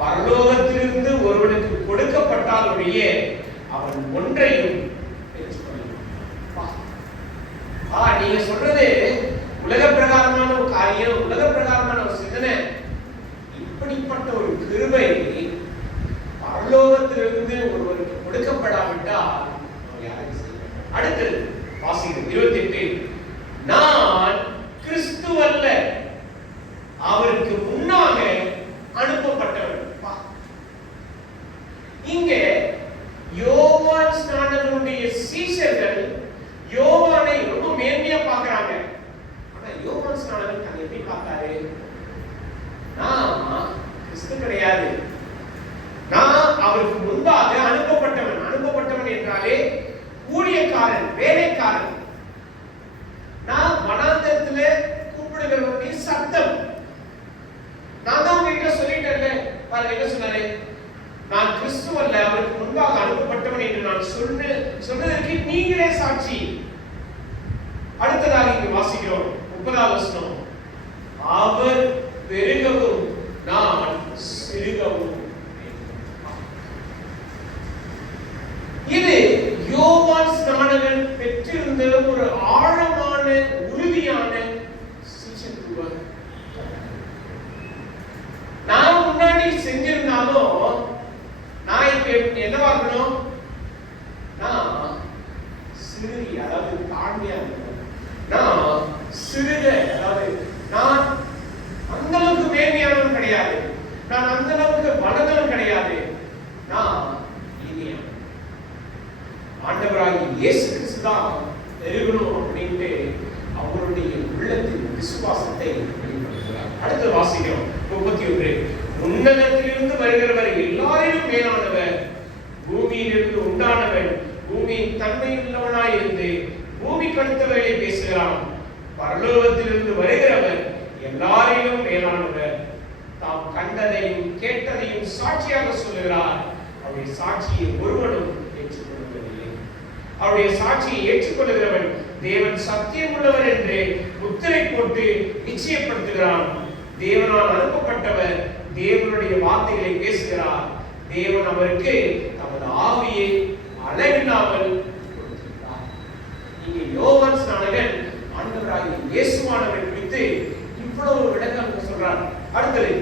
பரலோகத்திலிருந்து ஒருவனுக்கு கொடுக்கப்பட்டால் ஒழிய அவன் ஒன்றையும் நீங்க சொல்றது உலக பிரகாரமான ஒரு காரியம், உலக பிரகாரமான ஒரு சிந்தனை. இப்படிப்பட்ட ஒரு கிருபை பரலோகத்திலிருந்து ஒருவருக்கு கொடுக்கப்படாவிட்டால் யாரும் செய்ய. அடுத்தது வாசிக்கிறேன் 28. நான் கிறிஸ்துவல்ல, அவருக்கு முன்னாக அனுப்பப்பட்டவன். இங்க யோவான் ஸ்நானகனுடைய சீஷர்கள் யோவானை ரொம்ப மேன்மையா பார்க்கறாங்க. ஆனா யோவான் ஸ்நானகன் தன்னை எப்படி பார்த்தாரு? நான் கிறிஸ்து கிடையாது, நான் அவருக்கு முன்பாக அனுப்பப்பட்டவன். அனுப்பப்பட்டவன் என்றாலே ஊழியக்காரன், வேலைக்காரன். நான் வனாந்தரத்துல கூப்பிடுகிறவனுடைய சத்தம். நான் தான் உங்ககிட்ட சொல்லிட்டேன்ல, பாருங்க என்ன சொன்னாரு, நான் கிறிஸ்துவல்ல, அவருக்கு முன்பாக அனுப்பப்பட்டவன் என்று நான் சொன்னதற்கு நீங்களே சாட்சி. அடுத்ததாக இங்கு வாசிக்கிறோம் 30ஆம் வசனம். அவர் பெருகவும் நான் சிறுகவும். இது யோவான் ஸ்நானகன் பெற்றிருந்த ஒரு ஆழமான உறுதியான சீஷத்துவம். நான் முன்னாடி செஞ்சிருந்தாலும் நான் இப்ப என்னவா இருக்கணும்? நான் சிறுகி, அதாவது தாழ்மையா இருக்கணும். நான் சிறுக, அதாவது நான் அந்த அளவுக்கு மேன்மையானவன் கிடையாது, நான் அந்த அளவுக்கு வளர்ந்தவன் கிடையாது, நான் இனியா ஆண்டவராகிய இயேசு கிறிஸ்து தான் பெருகணும் அப்படின்ட்டு அவருடைய உள்ளத்தின் விசுவாசத்தை வெளிப்படுத்துகிறார். அடுத்து வாசிக்கிறோம் 31. உன்னதத்திலிருந்து வருகிறவர் எல்லாரிலும் மேலானவர், பூமியிலிருந்து உண்டானவன், பூமியின் தன்மையுள்ளவனாய் இருந்து பூமி கடுத்தவர்களை பேசுகிறான். பரலோகத்திலிருந்து வருகிறவர் எல்லாரிலும் மேலானவர், தாம் கண்ட கண்டதையும் கேட்டதையும் சாட்சியாக சொல்லுகிறார். அவருடைய சாட்சியை ஒருவனும் ஏற்றுக்கொள்வதில்லை. அவருடைய சாட்சியை ஏற்றுக்கொள்கிறவன் தேவன் சத்தியம் உள்ளவர் என்று முத்திரை போட்டு நிச்சயப்படுத்துகிறான். தேவனால் அனுப்பப்பட்டவர் தேவனுடைய வார்த்தைகளை பேசுகிறார். தேவன் அவருக்கு தமது ஆவியை அளவில்லாமல் கொடுத்திருக்கிறார். இங்கே யோவான் ஸ்நானகன் ஆண்டவராகிய இயேசுவானவரை குறித்து இவ்வளவு விளக்கம் சொல்றார். அடுத்தது,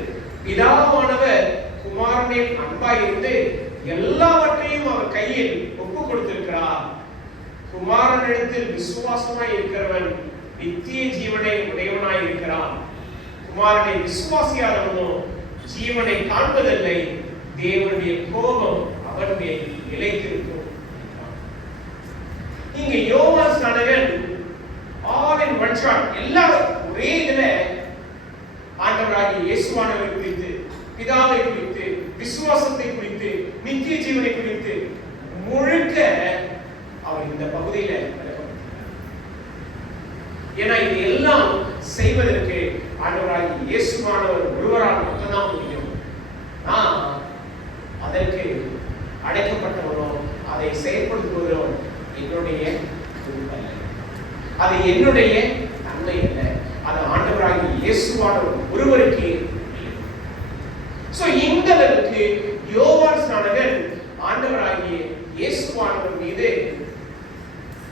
பிதாவானவர் குமாரனின் அன்பாய் இருந்து எல்லாவற்றையும் அவர் கையில் ஒப்பு கொடுத்திருக்கிறார். குமாரனிடத்தில் விசுவாசமாய் இருக்கிறவன் நித்திய ஜீவனை உடையவனாய் இருக்கிறான். குமாரனை விசுவாசியாதவனோ ஜீவனை காண்பதில்லை, தேவனுடைய கோபம் அவன் மேல் நிலைத்திருக்கும். இங்க யோவான் ஸ்நானகன் ஆல் இன் ஒன் ஷாட் எல்லாரும் ஒரே இதுல ஆண்டவராகிய இயேசுவானவர் குறித்து, பிதாவை குறித்து, விசுவாசத்தை குறித்து, நித்திய ஜீவனை குறித்து முழுக்க அவர் இந்த பகுதியில ஏன்னா இது எல்லாம் செய்வதற்கு ஆண்டவராகிய இயேசுவானவர் ஒருவரால் மட்டும்தான் முடியும். நான் அதற்கு அடைக்கப்பட்டவனோ அதை செயல்படுத்துவதோ என்னுடைய பொறுப்பல்ல, அது என்னுடைய தன்மை அல்ல, அது ஆண்டவராகிய இயேசுவானவர் ஒருவருக்கு. சோ இந்த அளவுக்கு யோவான் ஸ்நானகன் ஆண்டவராகிய இயேசுவானவர் மீது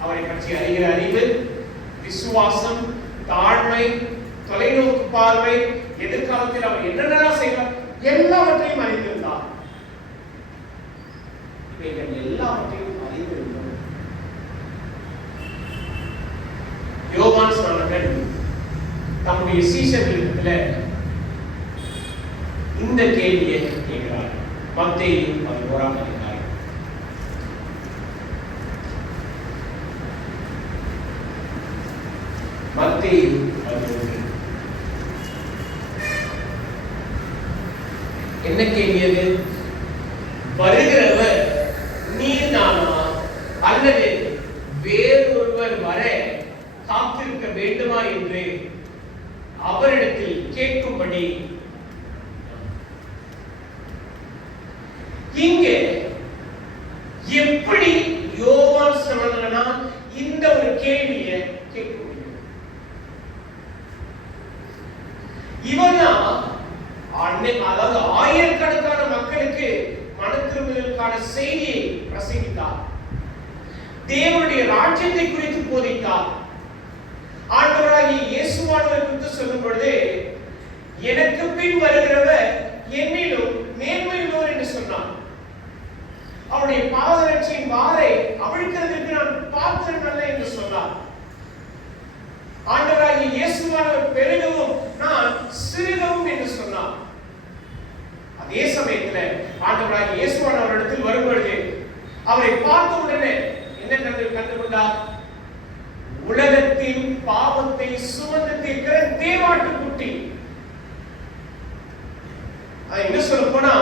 அவரை பற்றி அறிகிற அறிவு, விசுவாசம், தாழ்மை, தொலைநோக்கு பார்வை, எதிர்காலத்தில் அவர் என்னென்னலாம் செய்வார் எல்லாவற்றையும் அறிந்திருந்தார். இவைகள் எல்லாவற்றையும் அறிந்திருந்தார். யோவான் ஸ்நானகன் தம்முடைய சீஷர்களிடத்துல இந்த கேள்வியை கேட்கிறார். மத்தேயு 11ஆம் அதிகாரம். மத்தேயு 11. என்ன கேள்வியது? வருகிறவர் நீர்தானா அல்லது வேறொருவர் வர காத்திருக்க வேண்டுமா என்று அவரிடத்தில் கேட்கும்படி. இங்கே எப்படி யோவான் ஸ்நானகனால் இந்த ஒரு கேள்வியை கேட்க முடியும்? இவனா அதாவது ஆயிரக்கணக்கான மக்களுக்கு மன திரும்புதலுக்கான செய்தியை பிரசங்கித்தார். தேவனுடைய ராஜ்யத்தை குறித்து போதித்தார். ஆண்டவராகிய இயேசுவானவர் குறித்து சொல்லும் பொழுது எனக்கு பின் வருகிறவர் என்னிலும் மேன்மையுள்ளவர் என்று சொன்னார். அவருடைய பாதரட்சியின் வாரை அவிழ்க்கிறதுக்கு நான் பாத்திரம் அல்ல என்று சொன்னார். ஆண்டவராகிய இயேசுவானவர் பெருகவும் நான் சிறிதவும் என்று சொன்னார். அதே சமயத்தில் ஆண்டவராகிய இயேசுவானவர் இடத்தில் வரும்பொழுது அவரை பார்த்த உடனே என்ன கண்டுகொண்டார்? உலகத்தின் பாவத்தை சுமந்து தீர்க்கிற தேவாட்டுக்குட்டி. என்ன சொல்ல போனா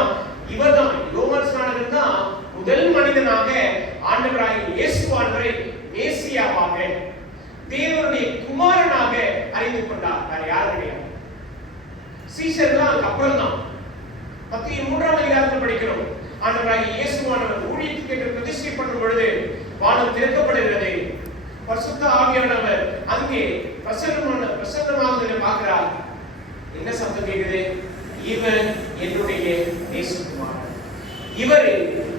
இவர்தான், யோவான் ஸ்நானகன் தான் முதல் மனிதனாக ஆண்டவராகிய இயேசுவானவரை மேசியாவாக, தேவனுடைய குமாரனாக அறிந்து கொண்டார். வேற யாரும் கிடையாது. சீஷர்லாம் அப்புறம் தான். மத்தேயு 3ஆம் அதிகாரத்தில் படிக்கிறோம். ஆண்டவராகிய இயேசுவானவர் ஊழியத்துக்கு என்று பிரதிஷ்டை பண்ணும் பொழுது வானம் திறக்கப்படுகிறது. பரிசுத்த ஆவியானவர் அங்கே பிரசன்னமாக பார்க்கிறார். என்ன சத்தம் கேட்குது? இவர் என்னுடைய நேசகுமாரன், இவரே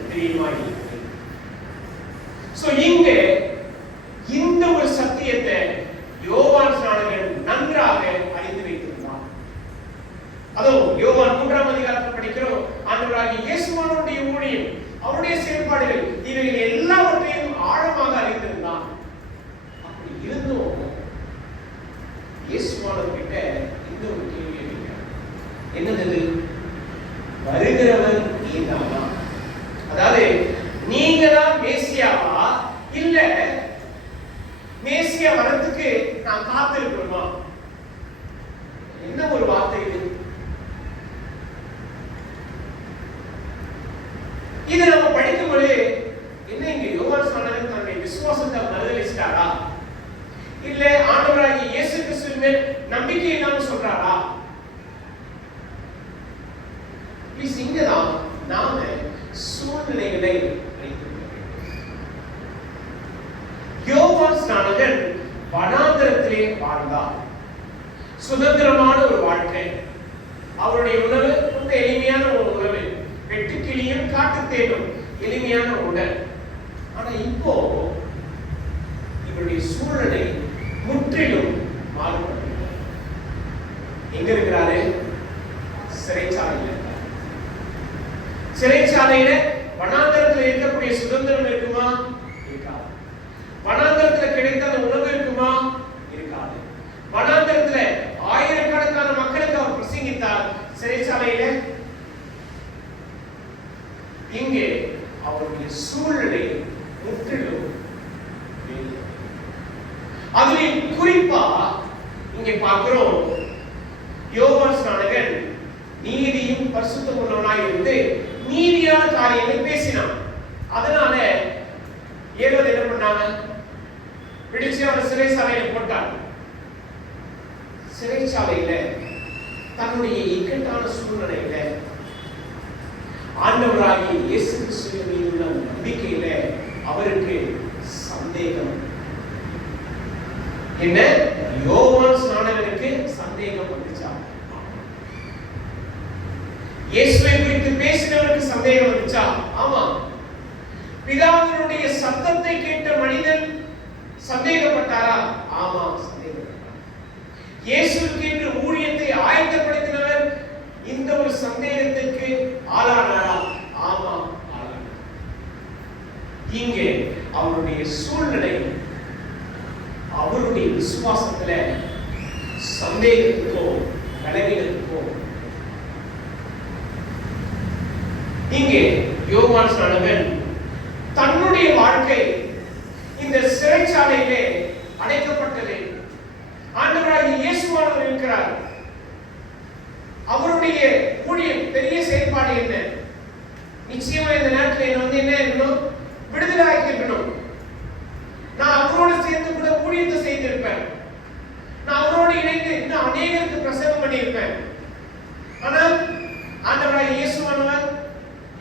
பிரியமாய். சோ இங்க இந்த ஒரு சத்தியத்தை யோவான் ஸ்நானகன் நன்றாக அறிந்து வைத்திருந்தார். அதோ யோவான் 3ஆம் அதிகாரத்தில் படிக்கிறோம். ஆண்டவராகிய இயேசுவானுடைய ஊழியம், அவருடைய செயல்பாடுகள், இவைகள் எல்லாவற்றையும் ஆழமாக அறிந்திருந்தான். அப்படி இருந்தும் இயேசுவானவர்கிட்ட இந்த ஒரு கேள்வி கேட்கிறார். என்னது? வருகிறவர் நீதானா? அதாவது நீங்க தான் மேசியாவா, இல்ல மேசியா வரதுக்கு நான் காத்திருக்கணுமா? என்ன ஒரு வார்த்தை இது! இதை நம்ம படிக்கும்போது என்ன இங்க யோவான் ஸ்நானகன் தன்னுடைய விசுவாசத்தை மறுதலிச்சிட்டாரா, இல்ல ஆண்டவராகிய இயேசு கிறிஸ்துவின் மேல் நம்பிக்கை இல்லாம சொல்றாரா? இங்கதான் நாம சூழ்நிலைகளை யோவான் ஸ்நானகன் வனாந்தரத்திலே வாழ்ந்தார். சுதந்திரமான ஒரு வாழ்க்கை. அவருடைய உணவு ரொம்ப எளிமையான ஒரு உணவு, வெட்டுக்கிளியும் காட்டுத்தேனும், எளிமையான உடல். ஆனா இப்போ இவருடைய சூழ்நிலை முற்றிலும் மாறுபட்டது. எங்க இருக்கிறாரு? சிறைச்சாலையில். சிறைச்சாலையில வனாந்தரத்தில் இருக்கக்கூடிய சுதந்திரம் இருக்குமா? இருக்காது. வனாந்தரத்தில் கிடைத்த அந்த உணவு இருக்குமா? இருக்காது. வனாந்தரத்தில் ஆயிரக்கணக்கான மக்களுக்கு அவர் பிரசங்கித்தார். சிறைச்சாலையில இங்கே அவருடைய சூழ்நிலை முற்றிலும். அதில் குறிப்பா இங்கே பார்க்கிறோம், யோவான் ஸ்நானகன் நீதியும் பரிசுத்தம் உள்ளவனாய் இருந்து நீதியான காரியங்களை பேசினான். அதனால ஏரோது என்ன பண்ணாங்க? பிடிச்சு அவரை சிறைச்சாலையில போட்டாங்க. சிறைச்சாலையில தன்னுடைய இக்கட்டான சூழ்நிலையில ஆண்டவராகிய இயேசு கிறிஸ்துவின் மீது உள்ள நம்பிக்கையில அவருக்கு சந்தேகம். என்ன? யோவான் ஸ்நானகனுக்கு சந்தேகம் வந்துச்சா? இயேசுவை குறித்து பேசினவருக்கு சந்தேகம் வந்துச்சா? ஆமா. பிதாவினுடைய சத்தத்தை கேட்ட மனிதன் சந்தேகப்பட்டாரா? ஆமா, சந்தேகப்பட்டார். இயேசுவுக்கு என்று ஊழியத்தை ஆயத்தப்படுத்தினவர் இந்த ஒரு சந்தேகத்துக்கு ஆளானாரா? ஆமா, ஆளானார். இங்கே அவருடைய சூழ்நிலை அவருடைய விசுவாசத்துல சந்தேகத்துக்கோ பலவீனத்துக்கோ. இங்கே யோவான் ஸ்நானகன் தன்னுடைய வாழ்க்கை இந்த சிறைச்சாலையிலே அடைக்கப்பட்டது. ஆண்டவராகிய இயேசுவானவர் இருக்கிறார். அவருடைய ஊழியம் பெரிய செயல்பாடு என்ன? நிச்சயமா இந்த நேரத்தில் என்ன இருக்கணும்? விடுதலை ஆக்கிஇருக்கணும். நான் அவரோடு சேர்ந்து கூட ஊழியத்தை செய்திருப்பேன். நான் அவரோடு இணைந்து இன்னும் அநேகருக்கு பிரசங்கம் பண்ணியிருப்பேன். ஆனால் ஆண்டவராகிய இயேசுவானவர்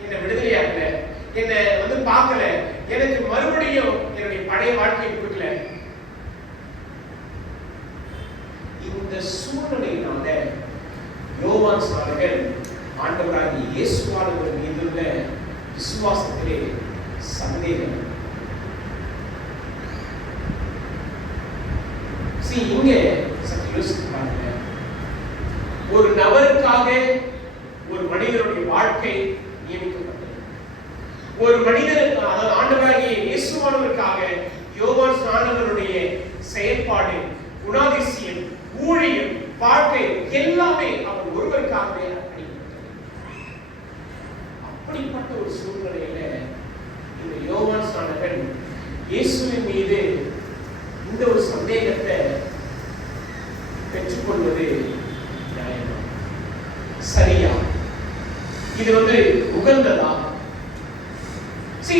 என்னை விடுதலையாக்கல, என்னை பார்க்கல, எனக்கு மறுபடியும் என்னுடைய பழைய வாழ்க்கையை கொடுக்கல. இந்த சூழ்நிலையினால யோவான் ஸ்நானகன் ஆண்டவராகிய இயேசுவானவர் மீதுள்ள விசுவாசத்திலே சந்தேகம். இங்க சற்று யோசித்து பாருங்க. ஒரு நபருக்காக ஒரு மனிதனுடைய வாழ்க்கை நியமிக்கப்பட்டது. ஒரு மனிதனுக்கு, அதாவது ஆண்டவராகிய இயேசுவானவருக்காக யோவான் ஸ்நானகனுடைய செயல்பாடு, குணாதிசயம், ஊழியம், வாழ்க்கை எல்லாமே அவர் ஒருவருக்காகவே அர்ப்பணிக்கப்பட்டது. அப்படிப்பட்ட ஒரு சூழ்நிலையில இந்த யோவான் ஸ்நானகன் இயேசுவின் மீது இந்த ஒரு சந்தேகத்தை பெற்றுக்கொள்வது நியாயமா? சரியா? இது உகந்ததா?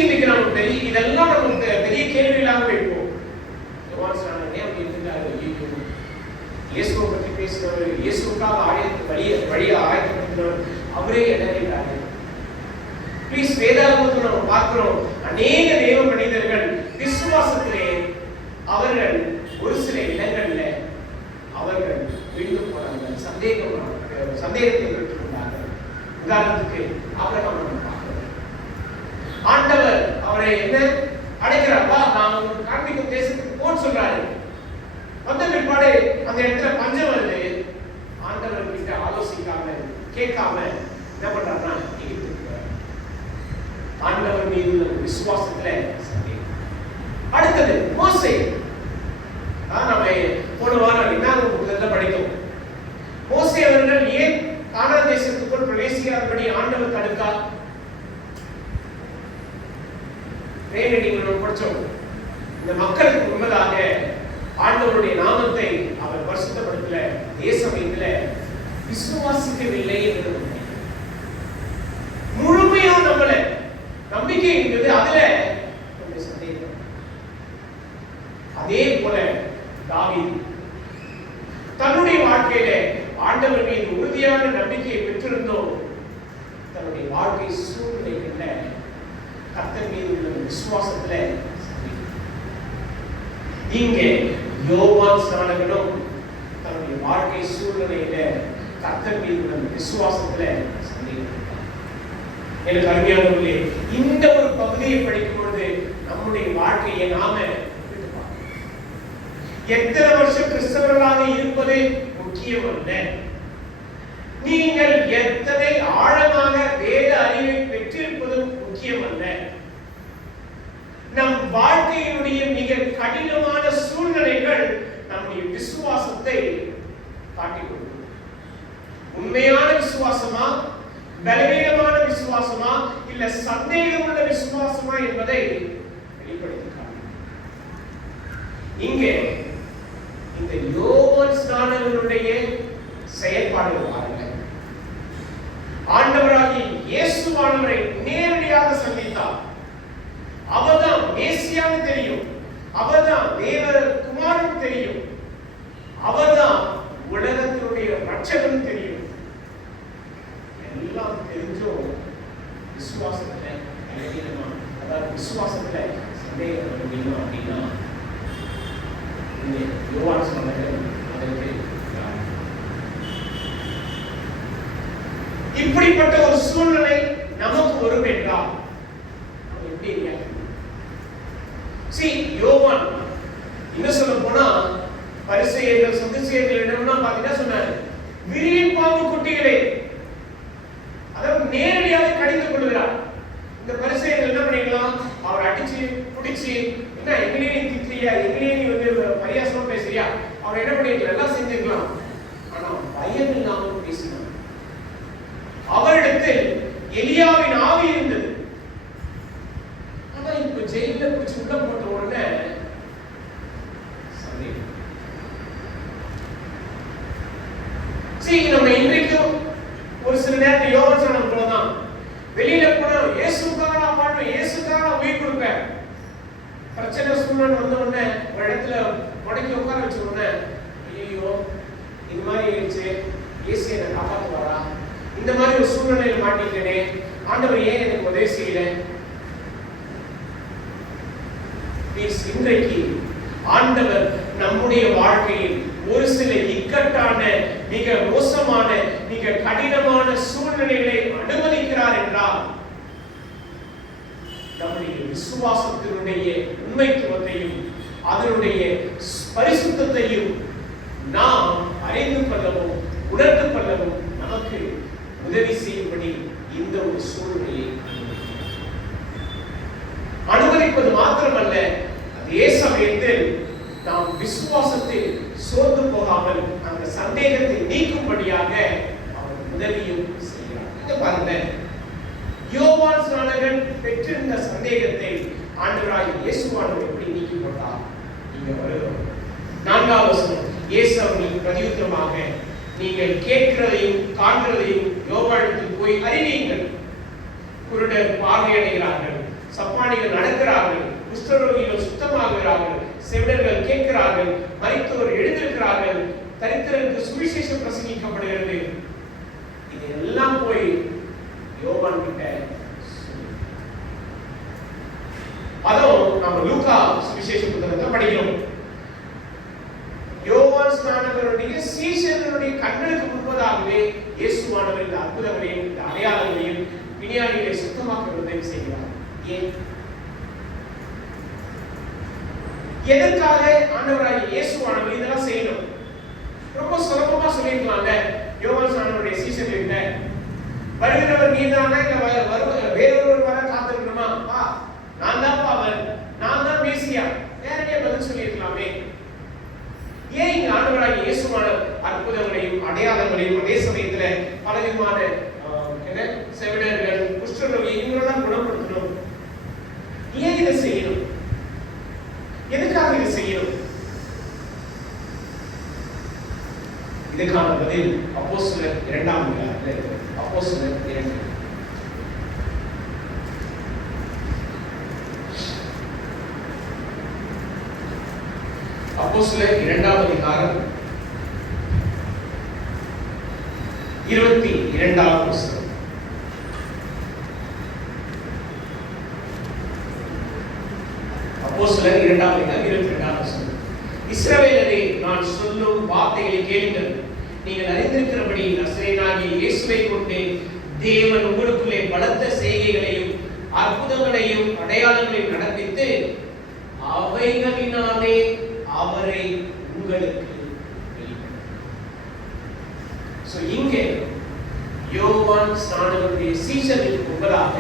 இன்னைக்கு நம்ம இதெல்லாம் நமக்கு பெரிய கேள்விகளாக வைப்போம். யோவான் ஸ்நானகனே அப்படி இருந்தாரு, இயேசுவை பற்றி பேசினவர், இயேசுக்காக வழியை ஆயத்தப்படுத்தினவர், அவரே இடறினாரு. ப்ளீஸ், வேதாகமத்தை நம்ம பார்க்கிறோம், அநேக தேவ மனிதர்கள் விசுவாசத்திலே அவர்கள் ஒரு சில இடங்கள்ல அவர்கள் வீழ்ந்து போனார்கள், சந்தேகத்தை பெற்றுக்கொண்டார்கள். உதாரணத்துக்கு ஆபிரகாம் பார்க்கிறோம். ஆண்டவர் அவரை என்ன அழைக்கிறார்? நான் உங்களுக்கு காண்பிக்கும் தேசத்துக்கு போன்னு சொல்றாரு. வந்த பிற்பாடு அந்த இடத்துல பஞ்சம் வருது. ஆண்டவர் கிட்ட ஆலோசிக்காம கேட்காம என்ன பண்றாருன்னா ஆண்டவர் மீது விசுவாசத்துல சந்தேகம். அடுத்தது மோசே. நம்ம போன வாரம் என்ன படித்தோம்? மோசே அவர்கள் ஏன் கானான் தேசத்துக்குள் பிரவேசிக்காதபடி ஆண்டவர் தடுத்தார்? படிச்சோம். இந்த மக்களுக்கு முன்பதாக ஆண்டவருடைய நாமத்தை அவர் பரிசுத்தப்படுத்தல, தேசமையில விசுவாசிக்கவில்லை என்று முழுமையா நம்மள நம்பிக்கை என்பது அதுல கொஞ்சம் சந்தேகம். அதே போல தாவீது தன்னுடைய வாழ்க்கையில ஆண்டவர் மீது உறுதியான நம்பிக்கையை பெற்றிருந்தோம். தன்னுடைய வாழ்க்கை சூழ்நிலைகள்ல கர்த்தர் மீது உள்ள விசுவாசத்துல இங்கே யோவான் ஸ்நானகனும் தன்னுடைய வாழ்க்கை சூழ்நிலையில கர்த்தர் மீது உள்ள விசுவாசத்துல எனக்கு அருமையானவர்களே, இந்த ஒரு பகுதியை படிக்கும் பொழுது நம்முடைய வாழ்க்கையை நாம எத்தனை வருஷம் கிறிஸ்தவர்களாக இருப்பது முக்கியம் அல்ல. நீங்கள் எத்தனை ஆழமாக வேத அறிவை பெற்றிருப்பதும் முக்கியம் அல்ல. நம் வாழ்க்கையினுடைய மிக கடினமான சூழ்நிலைகள் நம்முடைய விசுவாசத்தை காட்டிக் கொடுக்கும். உண்மையான விசுவாசமா, பலவீனமான விசுவாசமா, இல்ல சந்தேகமுள்ள விசுவாசமா என்பதை வெளிப்படுத்தி காட்டும். இங்கே இந்த யோவான் ஸ்நானகனுடைய செயல்பாடுகள் பாருங்க. ஆண்டவராகிய இயேசுவானவரை நேரடியாக சந்தித்தார். அவர்தான் மேசியான்னு தெரியும், அவர்தான் தேவ குமாரன் தெரியும், அவர்தான் உலகத்தினுடைய ரட்சகன் தெரியும். எல்லாம் தெரிஞ்சும் விசுவாசத்துல பலவீனமா, அதாவது விசுவாசத்துல சந்தேகம் முடியுமா அப்படின்னா யோவான் ஸ்நானகன் அதற்கு இப்படிப்பட்ட ஒரு சூழ்நிலை நமக்கு வரும் என்றால் எப்படி யோவான் என்ன சொல்ல போனா பரிசேயர்கள் சதுசேயர்கள் என்னன்னா பாத்தீங்கன்னா சொன்னாரு, விரியன் பாம்பு குட்டிகளே, அதாவது நேரடியாக கடிந்து கொள்கிறார். இந்த பரிசேயர்கள் என்ன பண்ணிக்கலாம், அவர் அடிச்சு பிடிச்சு என்ன எங்களையே நீ திட்டியா, எங்களையே நீ வந்து பரியாசமா பேசுறியா, அவர் என்ன பண்ணிருக்கலாம், எல்லாம் செஞ்சிருக்கலாம். ஆனா பயம் இல்லாமல் பேசினார். அவரிடத்தில் எலியாவின் ஆவி இருந்தது. ஆனா இப்ப ஜெயில பிடிச்சு உள்ள போட்ட உடனே நம்ம இன்றைக்கும் ஒரு சில நேரத்தில் யோவான் ஸ்நானகன் போலதான் வெளியில போனா இயேசுக்காக நான் வாழ்வேன், இயேசுக்காக நான் உயிர் கொடுப்பேன். பிரச்சனை சூழ்நிலை வந்த உடனே ஒரு இடத்துல முடக்கி உட்கார வச்ச உடனே ஐயோ இந்த மாதிரி ஆயிடுச்சு, இயேசு என்னை காப்பாற்றுவாரா, இந்த மாதிரி ஒரு சூழ்நிலையில் மாட்டிட்டேனே, ஆண்டவர் ஏன் எனக்கு உதவி செய்யல. இன்றைக்கு ஆண்டவர் நம்முடைய வாழ்க்கையில் ஒரு சில இக்கட்டான, மிக மோசமான, மிக கடினமான சூழ்நிலைகளை அனுமதிக்கிறார் என்றால் நம்முடைய விசுவாசத்தினுடைய உண்மைத்துவத்தையும் அதனுடைய பரிசுத்தத்தையும் நாம் அறிந்து கொள்ளவும் உணர்ந்து கொள்ளவும் நமக்கு உதவி செய்யும்படி இந்த ஒரு சூழ்நிலையை அனுமதிப்பது மாத்திரமல்ல, அதே சமயத்தில் நாம் விசுவாசத்தில் சோர்ந்து போகாமல் அந்த சந்தேகத்தை நீக்கும்படியாக அவர் உதவியும் செய்கிறார். இங்க பாருங்க, யோவான் ஸ்நானகன் பெற்றிருந்த சந்தேகத்தை ஆண்டவராகிய இயேசுவானவர் எப்படி நீக்கி போட்டார். இங்க வருகிறோம் 4வது வசனம். இயேசு அவர்களுக்கு பிரதியுத்தரமாக, நீங்கள் கேட்கிறதையும் காண்கிறதையும் யோவானிடத்தில் போய் அறிவீங்கள். குருடர் பார்வையடைகிறார்கள், சப்பானிகள் நடக்கிறார்கள், குஷ்டரோகிகள் சுத்தமாகிறார்கள், செவிடர்கள் கேட்கிறார்கள், மரித்தோர் எழுந்திருக்கிறார்கள், தரித்திரருக்கு சுவிசேஷம் பிரசங்கிக்கப்படுகிறது. இதெல்லாம் போய் யோவான் கிட்ட அதுவும் நம்ம லூக்கா சுவிசேஷ புத்தகத்தை படிக்கிறோம். யோவான் ஸ்நானகனுடைய சீஷர்களுடைய கண்களுக்கு முன்பதாகவே இயேசுவானவர் இந்த அற்புதங்களையும் இந்த அடையாளங்களையும் விஞ்ஞானிகளை சுத்தமாக்க உதவி செய்கிறார். ஏன்? எதற்காக ஆண்டவராகிய இயேசுவானவர் இதெல்லாம் செய்யணும்? ரொம்ப சுலபமா சொல்லிருக்கலாங்க. யோவான் ஸ்நானகனுடைய சீஷர்கிட்ட, வருகிறவர் நீதானா இல்ல வேறொருவர் வர காத்திருக்கணுமா? நான் தான் அவர், நான் தான் மேசியா, நேரடியா பதில் சொல்லியிருக்கலாமே. ஏன் இங்க ஆண்டவராகிய இயேசுவானவர் அற்புதங்களையும் அடையாளங்களையும் அதே சமயத்துல பலவிதமான செவிடர்கள், குஷ்டரோகி இவங்களெல்லாம் குணப்படுத்தணும்? ஏன் இதை செய்யணும்? எதுக்காக இதை செய்யணும்? இதுக்கான பதில் அப்போஸ்தலர் 2ஆம் அதிகாரத்தில் இருக்கு. அப்போஸ்தலர் 2. அப்போஸ்தலர் 2ஆம் அதிகாரம் 22ஆம் வசனம். அப்போஸ்தலர் 2:22 இஸ்ரவேலரே, நான் சொல்லும் வார்த்தைகளை கேளுங்கள். நீங்கள் அறிந்திருக்கிறபடி நசரேயனாகிய இயேசுவை கொண்டு தேவன் உங்களுக்குள்ளே பலத்த செய்கைகளையும் அற்புதங்களையும் அடையாளங்களையும் நடப்பித்து அவைகளினாலே அவரை உங்களுக்கு வெளிப்படுத்தினார். இங்கே யோவான் ஸ்நானகனுடைய சீஷர்களுக்கு முன்பதாக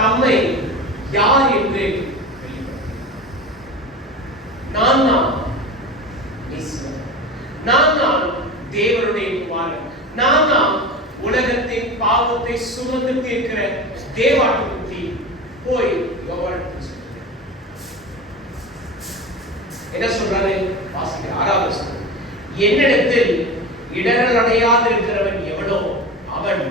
தம்மை யார் என்று வெளிப்படுத்தினார். நான் தேவனுடைய குமாரன், நான் உலகத்தின் பாவத்தை சுமந்து தீர்க்கிற தேவாட்டுக்குட்டி. போய் யோவானுக்கு சொல்லுங்க. என்ன சொல்றாரு? வாசிக்கிற 6வது வசனம். என்னிடத்தில் இடரல் அடையாது இருக்கிறவன் எவனோ அவன்.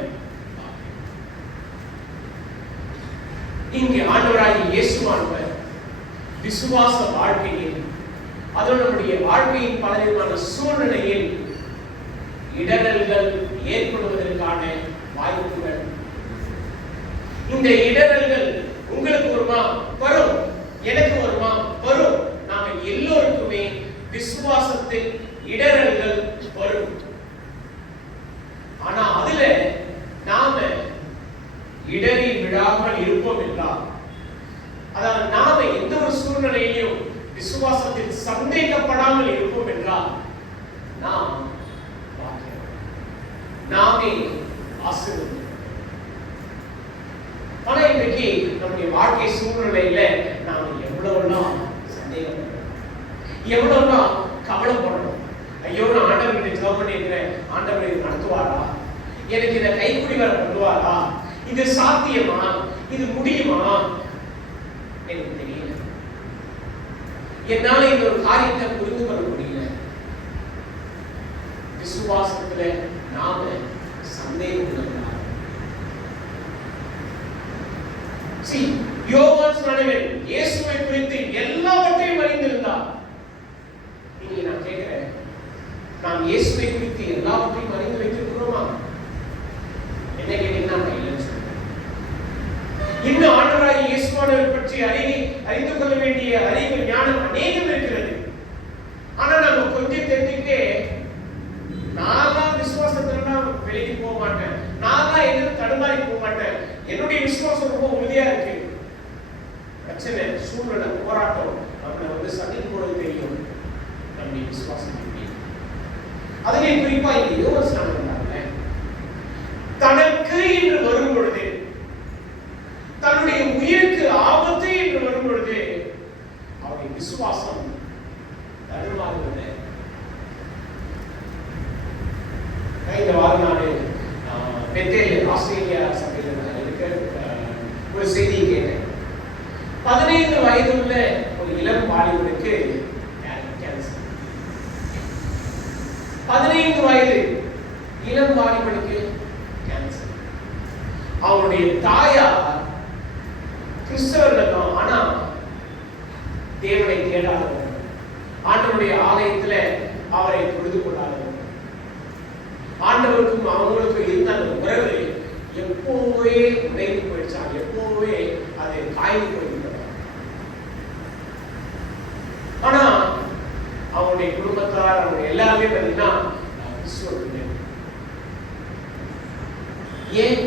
இங்கே ஆண்டவராகிய இயேசுவானவர் விசுவாச வாழ்க்கையில், அதோடு நம்முடைய வாழ்க்கையின் பலவிதமான சூழ்நிலையில் இடரல்கள் ஏற்படுவதற்கான வாய்ப்புகள். இந்த இடரல்கள் உங்களுக்கு வருமா? வரும். எனக்கு வருமா? வரும். நாம எல்லோருக்குமே விசுவாசத்தில் இடரல்கள் வரும். ஆனா அதுல நாம இடறி விடாமல் இருப்போம் என்றால், அதாவது நாம எந்த ஒரு சூழ்நிலையிலும் விசுவாசத்தில் சந்தேகப்படாமல் இருப்போம் என்றால் நாமே ஆசீர்வாதம். ஆனா இன்றைக்கு நம்முடைய வாழ்க்கை சூழ்நிலையில நாம எவ்வளவுலாம் சந்தேகப்படணும், எவ்வளவுலாம் கவலைப்படணும். ஐயோ, நான் ஆண்டவர்கிட்ட ஜெபம் பண்ணியிருக்கிறேன், ஆண்டவர் இது நடத்துவாரா? எனக்கு இதை கைக்குடி வர பண்ணுவாரா? இது சாத்தியமா? இது முடியுமா? எனக்கு தெரியல. என்னால இந்த ஒரு காரியத்தை புரிந்து கொள்ள முடியல. விசுவாசத்துல நாம சந்தேகம் உள்ளவர்களாக. யோவான் ஸ்நானகன் இயேசுவை குறித்து எல்லாவற்றையும் அறிந்திருந்தார். இங்கே நான் கேட்கிறேன், நாம் இயேசுவை குறித்து எல்லாவற்றையும் அறிந்து வைத்திருக்கிறோமா? என்ன கேட்டீங்கன்னா நான் இல்லைன்னு சொல்றேன். இன்னும் ஆண்டவராகிய இயேசுவானவரை பற்றி அறிந்து கொள்ள வேண்டிய அறிவு ஞானம் அநேகம் இருக்கிறது. ஆனா நம்ம கொஞ்சம் தெரிஞ்சுக்கிட்டே, நான் விசுவாசத்துலாம் வெளியே போக மாட்டேன், நான் எதுவும் தடுமாறி போக மாட்டேன், என்னுடைய விசுவாசம் ரொம்ப உறுதியா இருக்கு. பிரச்சனை, சூழ்நிலை, போராட்டம் நம்மளை சந்திக்கும் போது தெரியும் நம்முடைய விசுவாசம் எப்படி. அதிலே குறிப்பா இந்த யோவான் ஸ்நானகன் தனக்கு என்று வரும் பொழுது, தன்னுடைய உயிருக்கு ஆபத்து என்று வரும் பொழுது அவருடைய விசுவாசம் தடுமாறுகிறது. இந்த வாரம் நான் பெத்தேல் ஆஸ்திரேலியா சபையில் இருக்க ஒரு செய்தியை கேட்டேன். 15 வயதுள்ள ஒரு இளம் வாலிபனுக்கு கேன்சர். 15 வயது இளம் வாலிபனுக்கு கேன்சர். அவருடைய தாயார் கிறிஸ்தவர்கள் தான், ஆனா தேவனை தேடாதவர், ஆண்டவருடைய ஆலயத்துல அவரை தொழுது கொள்ளாதவர். ஆண்டவருக்கும் அவங்களுக்கும் இருந்த அந்த உறவு எப்போவே உடைந்து போயிடுச்சா, எப்போவே அது காய்ந்து போயிருக்கிறார். ஆனா அவங்களுடைய குடும்பத்தார், அவங்க எல்லாருமே பார்த்தீங்கன்னா ஏன்,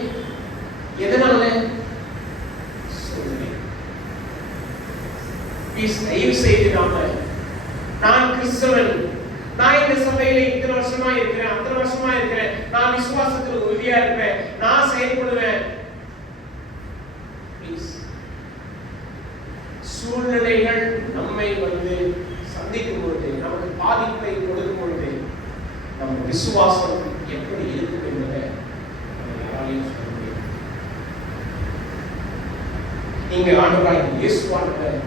எதனால? தயவு செய்து நாம, நான் கிறிஸ்தவன், நான் இந்த சபையில இத்தனை வருஷமா இருக்கிறேன், அத்தனை வருஷமா இருக்கிறேன், நான் விசுவாசத்தில் உறுதியா இருப்பேன், நான் செயல்படுவேன். சூழ்நிலைகள் நம்மை சந்திக்கும் பொழுது, நமக்கு பாதிப்பை கொடுக்கும் பொழுது நம்ம விசுவாசம் எப்படி இருக்கும் என்பதை யாராலையும் சொல்ல முடியும். இங்க ஆண்டவராகிய இயேசுவானவர்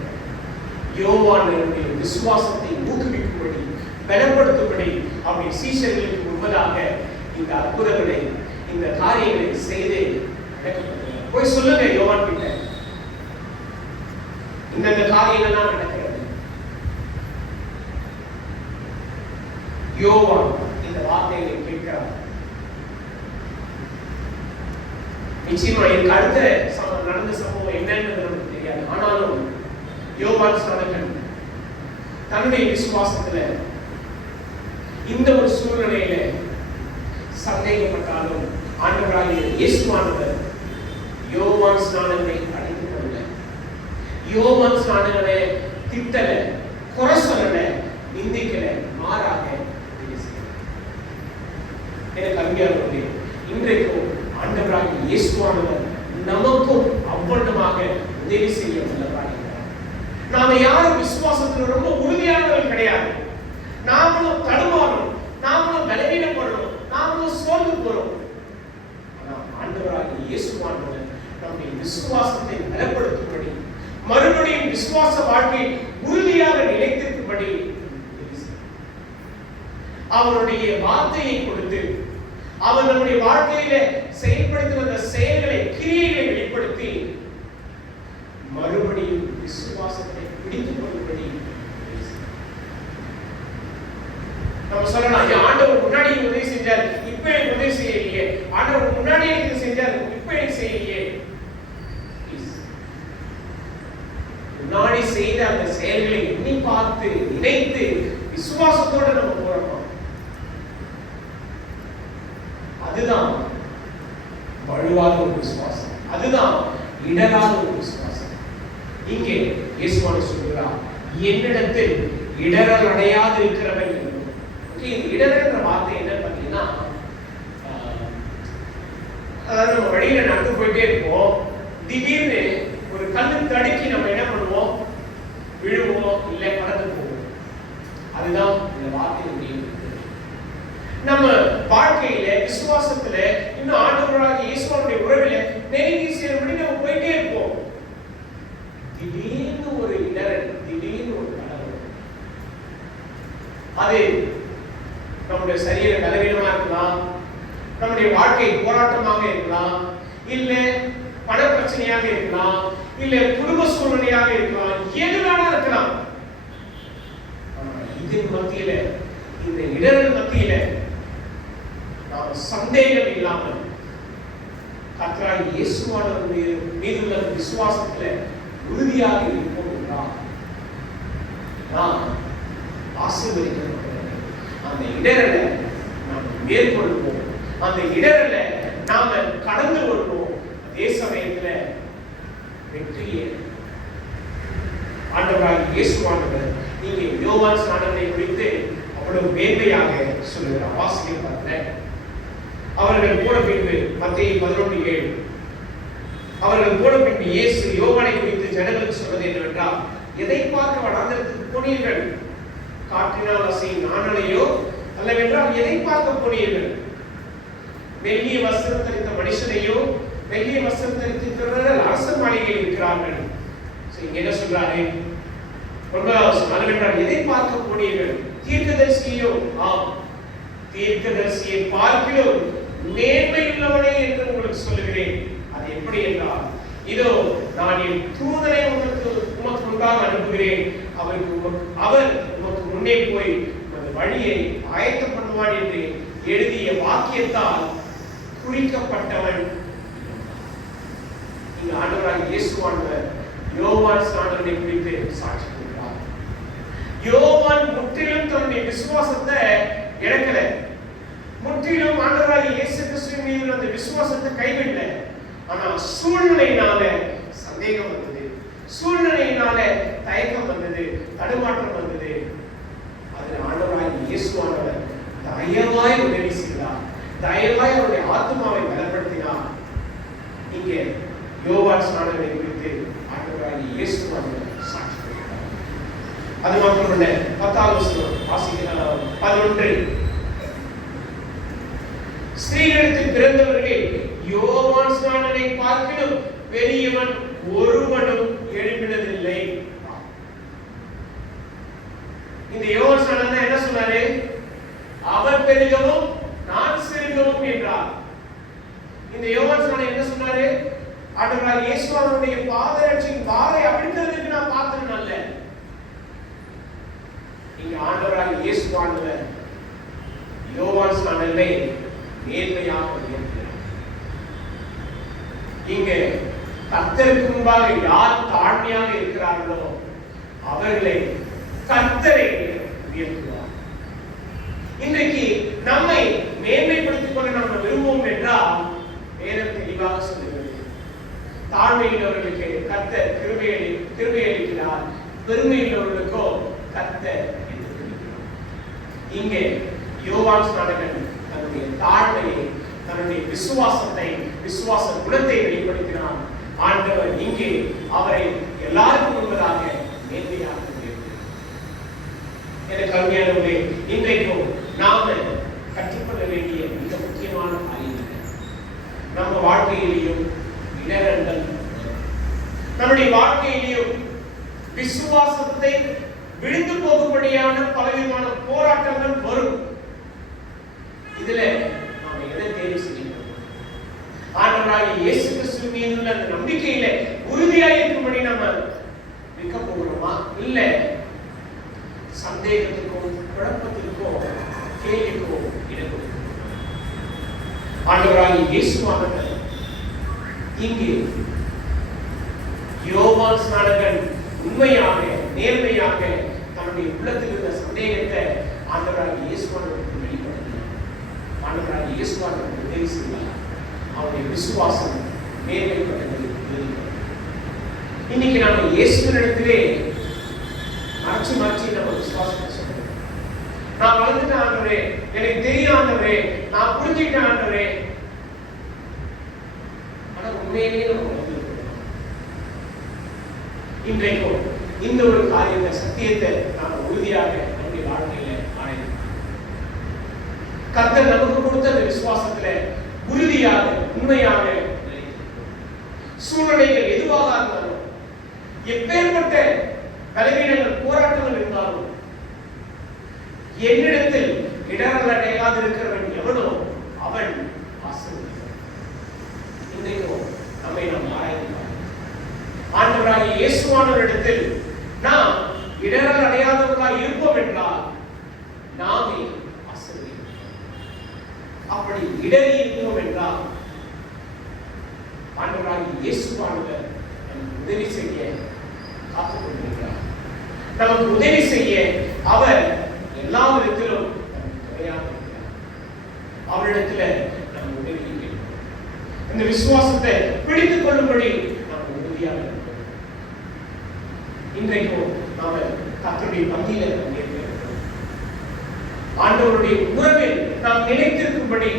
யோவானுடைய விசுவாசத்தை ஊக்குவிக்கும்படி, பலப்படுத்தும்படி அவருடைய சீஷர்களுக்கு முன்பதாக இந்த அற்புதங்களை, இந்த காரியங்களை செய்து போய் சொல்லுங்க யோவான் கிட்ட, இந்த காரியங்கள்லாம் நடக்கிறது. யோவான் இந்த வார்த்தைகளை கேட்கிறார். நிச்சயமா இதுக்கு அடுத்த நடந்த சம்பவம் என்னன்னு நமக்கு தெரியாது. ஆனாலும் யோவான் ஸ்நானகன் தன்னுடைய விசுவாசத்துல இந்த ஒரு சூழ்நிலையில சந்தேகப்பட்டாலும் ஆண்டவராகிய இயேசுவானவர் யோவான் ஸ்நானகனை அழைத்துக் கொள்ள, யோவான் ஸ்நானகனை திட்டல, குறை சொல்லல, நிந்திக்கல, மாறாக எனக்கு அருமையானவர்களே, இன்றைக்கும் ஆண்டவராகிய இயேசுவானவர் நமக்கும் அவ்வளவாக உதவி செய்ய வல்லவராக இருக்கிறார். நாம யாரும் விசுவாசத்தில் ரொம்ப உறுதியானவர்கள் கிடையாது. நாமளும் தடுமாறும், நாமளும் பலவீனப்படுறோம், நாமளும் சோர்ந்து போறோம். ஆனால் ஆண்டவராகிய இயேசுவானவர் நம்முடைய விசுவாசத்தை பலப்படுத்தும்படி, மறுபடியும் விசுவாச வாழ்க்கை உறுதியாக நிலைத்திருக்கும்படி அவருடைய வார்த்தையை கொடுத்து, அவர் நம்முடைய வாழ்க்கையில செயல்படுத்தி வந்த செயல்களை, கிரியைகளை வெளிப்படுத்தி மறுபடியும் விசுவாசத்தை பிடித்துக் கொள்ளும்படி நம்ம சொல்லலாம். ஆண்டவர் முன்னாடி உதவி செஞ்சார், இப்ப எனக்கு உதவி செய்யலையே. ஆண்டவர் முன்னாடி எனக்கு செஞ்சார், இப்ப எனக்கு செய்யலையே. முன்னாடி செய்த அந்த செயல்களை எண்ணி பார்த்து நினைத்து விசுவாசத்தோட நம்ம போறோம். அதுதான் வலுவான ஒரு விசுவாசம், அதுதான் இடராத ஒரு விசுவாசம். இங்கே இயேசுவானவர் சொல்கிறார், என்னிடத்தில் இடரல் அடையாது இருக்கிறவன். இடர்ன்ற வார்த்தை என்ன பார்த்தீங்கன்னா, அதாவது நம்ம வழியில நடந்து போயிட்டே இருப்போம், திடீர்னு ஒரு கல்லு தடுக்கி நம்ம என்ன பண்ணுவோம், விழுவோம், இல்லை கடந்து போவோம். அதுதான் இந்த வார்த்தையினுடைய நம்ம வாழ்க்கையில, விசுவாசத்துல, இன்னும் ஆண்டவராகிய இயேசுவுடைய உறவில நெருங்கி சேரும்படி நம்ம போயிட்டே இருப்போம். திடீர்னு ஒரு இடரல், திடீர்னு ஒரு கடவுள், அது நம்முடைய சரீர பலவீனமா இருக்கலாம், நம்முடைய வாழ்க்கை போராட்டமாக இருக்கலாம், இல்ல பண பிரச்சனையாக இருக்கலாம், இல்ல குடும்ப சூழ்நிலையாக இருக்கலாம், எது வேணா இருக்கலாம். இதன் மத்தியில, இந்த இடர்கள் மத்தியில நாம் சந்தேகம் இல்லாமல் கர்த்தராகிய இயேசுவானவர் மீதுள்ள விசுவாசத்துல உறுதியாக இருப்போம் என்றால் நாம் ஆசீர்வதிக்கப்பட்டவர்கள். அந்த இடரலை நாம் மேற்கொள்வோம், அந்த இடரலை நாம கடந்து வருவோம். அதே சமயத்துல வெற்றியே ஆண்டவராகிய இயேசுவானவர் நீங்க யோவான் ஸ்நானத்தை குறித்து அவ்வளவு மேன்மையாக சொல்லுகிறார். வாசிக்க பாருங்க. அவர்கள் போன பின்பு, மத்தேயு 11:7, அவர்கள் போன பின்பு இயேசு யோவானை குறித்து ஜனங்களுக்கு சொன்னது என்னவென்றால், எதை பார்க்க வனாந்தரத்துக்கு போனீர்கள்? காற்றினால் அசையும் நாணலையோ? அல்லவென்றால் எதை பார்க்க போனீர்கள்? மெல்லிய வஸ்திரம் தரித்த மனுஷனையோ? மெல்லிய வஸ்திரம் தரித்திருக்கிறவர்கள் அரச மாளிகையில் இருக்கிறார்கள். என்ன சொல்றாரு? 9 எதை பார்க்க போனீர்கள்? தீர்க்கதரிசியோ? ஆம், தீர்க்கதரிசியை பார்க்கிலும் நேர்மையுள்ளவனே என்று உங்களுக்கு சொல்லுகிறேன். அது எப்படி என்றால், இதோ நான் என் தூதனை உமக்கு முன்பாக அனுப்புகிறேன், அவர் உமக்கு முன்னே போய் அந்த வழியை ஆயத்தம் பண்ணுவான் என்று எழுதிய வாக்கியத்தால் குறிக்கப்பட்டவன். இங்கு ஆண்டவராகிய இயேசுவானவர் யோவான் ஸ்நானனை குறித்து சாட்சி கொடுக்கிறார். யோவான் முற்றிலும் தன்னுடைய விசுவாசத்தை இழக்கல, முற்றிலும் ஆண்டவராகிய இயேசு கிறிஸ்துவின் மீது அந்த விசுவாசத்தை கைவிடல. ஆனால் சூழ்நிலையினால சந்தேகம் வந்தது, சூழ்நிலையினால தயக்கம் வந்தது, தடுமாற்றம் வந்தது. அதில் ஆண்டவராகிய இயேசுவானவர் தயவாய் உதவி செய்தார், தயவாய் அவருடைய ஆத்மாவை பலப்படுத்தினார். இங்கே யோவான் ஸ்நானனை குறித்து ஆண்டவராகிய இயேசுவானவர் சாட்சி கொடுக்கிறார். அது மட்டுமல்ல, 10வது வசனம் வாசிக்கலாம். 11, ஸ்திரீகளிடத்தில் பிறந்தவர்களே, யோவான் ஸ்நானனை பார்க்கிலும் பெரியவன் ஒருவனும் எழும்பினதில்லை. இந்த யோவான் ஸ்நானன் என்ன சொன்னாரு? அவர் பெருகவும் நான் சிறுகவும் என்றார். இந்த யோவான் ஸ்நானன் என்ன சொன்னாரு? ஆண்டவராகிய இயேசுவினுடைய பாதரட்சியின் வாரை அவிழ்க்கிறதுக்கு நான் பார்த்தேன் அல்ல. இங்க ஆண்டவராகிய இயேசுவானவர் யோவான் ஸ்நானனை நேர்மையாக உயர்த்தினார். இங்க கர்த்தருக்கு முன்பாக யார் தாழ்மையாக இருக்கிறார்களோ, அவர்களை கர்த்தரை உயர்த்துவார். இன்றைக்கு நம்மை மேன்மைப்படுத்திக் கொள்ள நம்ம விரும்புவோம் என்றால் வேதம் தெளிவாக சொல்லுகிறது, தாழ்மையுள்ளவர்களுக்கு கர்த்தர் கிருபை அளிக்கிறார், பெருமையுள்ளவர்களுக்கோ கர்த்தர் எதிர்க்கிறார். இங்கே யோவான் ஸ்நானகன் தன்னுடைய தாழ்மையை, தன்னுடைய விசுவாசத்தை, விசுவாச குணத்தை வெளிப்படுத்தினார். ஆண்டவர் இங்கே அவரை எல்லாருக்கும் முன்பதாக மேன்மையாக உயர்த்தினார். எனக்கு அருமையானவர்களே, இன்றைக்கும் நாம கற்றுக்கொள்ள வேண்டிய மிக முக்கியமான காரியம் நம்ம வாழ்க்கையிலேயும் இடரங்கள், நம்முடைய வாழ்க்கையிலேயும் விசுவாசத்தை விழுந்து போகும்படியான பலவிதமான போராட்டங்கள் வரும். இதுல நாம எதை தேர்வு செய்யணும்? ஆண்டவராகிய இயேசு கிறிஸ்து மீது உள்ள அந்த நம்பிக்கையில உறுதியாக இருக்கும்படி நம்ம நிற்க போகிறோமா, இல்ல சந்தேகத்துக்கும் குழப்பத்திற்கும் கேள்விக்கும் இடம் கொடுக்கிறோம்? ஆண்டவராகிய இயேசுவானவர் இங்கே யோவான் ஸ்நானகன் உண்மையாக நேர்மையாக தன்னுடைய உள்ளத்தில் இருந்த சந்தேகத்தை ஆண்டவராகிய இயேசுவானவருக்கு வெளிப்படுத்தினார். ஆண்டவராகிய இயேசுவானவருக்கு உதவி செய்தார். அவருடைய விசுவாசம் நேர்மைப்பட்டது. இன்னைக்கு நம்ம இயேசுவினிடத்திலே மாற்றி மாற்றி நம்ம விசுவாசத்தை சொல்றோம். நான் வளர்ந்துட்டேன் ஆண்டவரே, எனக்கு தெரியும் ஆண்டவரே, நான் புரிஞ்சுக்கிட்டேன் ஆண்டவரே. ஆனா உண்மையிலேயே நம்ம வளர்ந்துருக்கோம். இன்றைக்கும் இந்த ஒரு காரியத்தை, சத்தியத்தை நாம உறுதியாக நம்முடைய வாழ்க்கையில ஆணையம் கர்த்தர் நமக்கு கொடுத்த அந்த விசுவாசத்துல உறுதியாக உண்மையாக சூழ்நிலைகள் எதுவாக இருந்தாலும், எப்பேற்பட்ட பலவீனங்கள் போராட்டங்கள் இருந்தாலும், என்னிடத்தில் இடரல் அடையாது இருக்கிறவன் எவனோ அவன் ஆசீர்வதிப்பான். இன்றைக்கும் நம்மை நாம் ஆராய்ந்து ஆண்டவராகிய இயேசுவானவரிடத்தில் நாம் இடரல் அடையாதவர்களாக இருப்போம் என்றால் நாமே ஆசீர்வதிப்போம். அப்படி இடறி இருப்போம் என்றால் ஆண்டவராகிய இயேசுவானவர் நமக்கு உதவி செய்ய காத்துக் கொண்டிருக்கிறார். நமக்கு உதவி செய்ய அவர் எல்லா விதத்திலும் நமக்கு துணையாக இருக்கிறார். அவரிடத்துல நம்ம உதவி கேட்கிறோம். இந்த விசுவாசத்தை பிடித்துக் கொள்ளும்படி நாம் உறுதியாக இருக்கிறோம். இன்றைக்கும் நாம கர்த்தருடைய பந்தியில இருக்கிறோம். ஆண்டவருடைய உறவில் நாம் நிலைத்திருக்கும்படி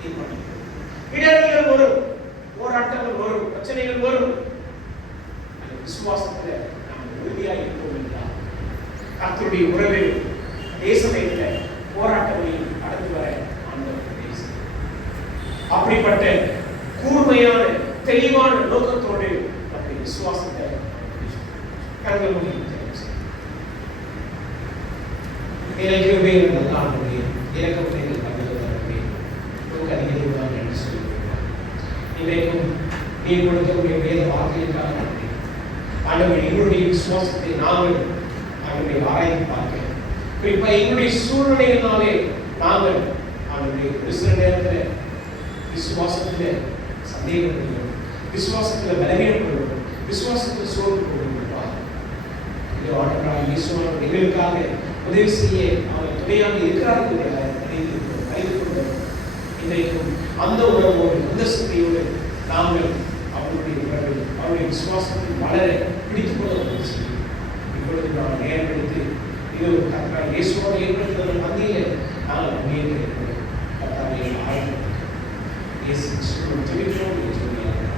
தீர்மானிக்கிறோம். இடர்கள் வரும், போராட்டங்கள் வரும், பிரச்சனைகள் வரும். அந்த விசுவாசத்துல நாம் உறுதியாக இருப்போம் என்றால் கர்த்தருடைய உறவில் அதே சமயத்தில் போராட்டங்களையும் கடந்து வர ஆண்டவர் பேசுகிறார். அப்படிப்பட்ட கூர்மையான தெளிவான நோக்கத்தோடு நம்முடைய விசுவாசத்தை கண்கள் மூடி இலக்கியமே நல்லாண்டுடைய இலக்கமுடைய கண்களுடைய நமக்கு அதிகமாக என்று சொல்லியிருக்கிறார். இன்றைக்கும் நீ கொடுக்கக்கூடிய வேத வார்த்தைகளுக்காக நன்றி. ஆண்டவர் எங்களுடைய விசுவாசத்தை நாங்கள் அவருடைய ஆராய்ந்து பார்க்கிறோம். குறிப்பா எங்களுடைய சூழ்நிலையினாலே நாங்கள் அவருடைய ஒரு சில நேரத்தில் விசுவாசத்தில் சந்தேகப்படுகிறோம், விசுவாசத்தில் பலவீனப்படுகிறோம், விசுவாசத்தில் சோர்வு கொண்டிருப்பார். இது ஆண்டவராகிய இயேசுவானவர் எங்களுக்காக உதவி செய்ய அவர் துணையாக இருக்கிறார்கள் அறிந்து கொண்டோம். இன்றைக்கும் அந்த உறவோடு, அந்த சிந்தையோடு நாங்கள் அவருடைய உறவில், அவருடைய விசுவாசத்தில் வளர பிடித்துக் கொள்ள உதவி செய்யும். இப்பொழுது நாம் நேரம் எடுத்து இது ஒரு கர்த்தராகிய இயேசுவோடு ஏற்படுத்துகிற மத்தியில் நாங்கள் முன்னேறி இருக்கிறோம். கர்த்தாவே ஆழ்ந்து இயேசு கிறிஸ்துவின் ஜெபத்தோடு சொல்லுகிறார்கள்.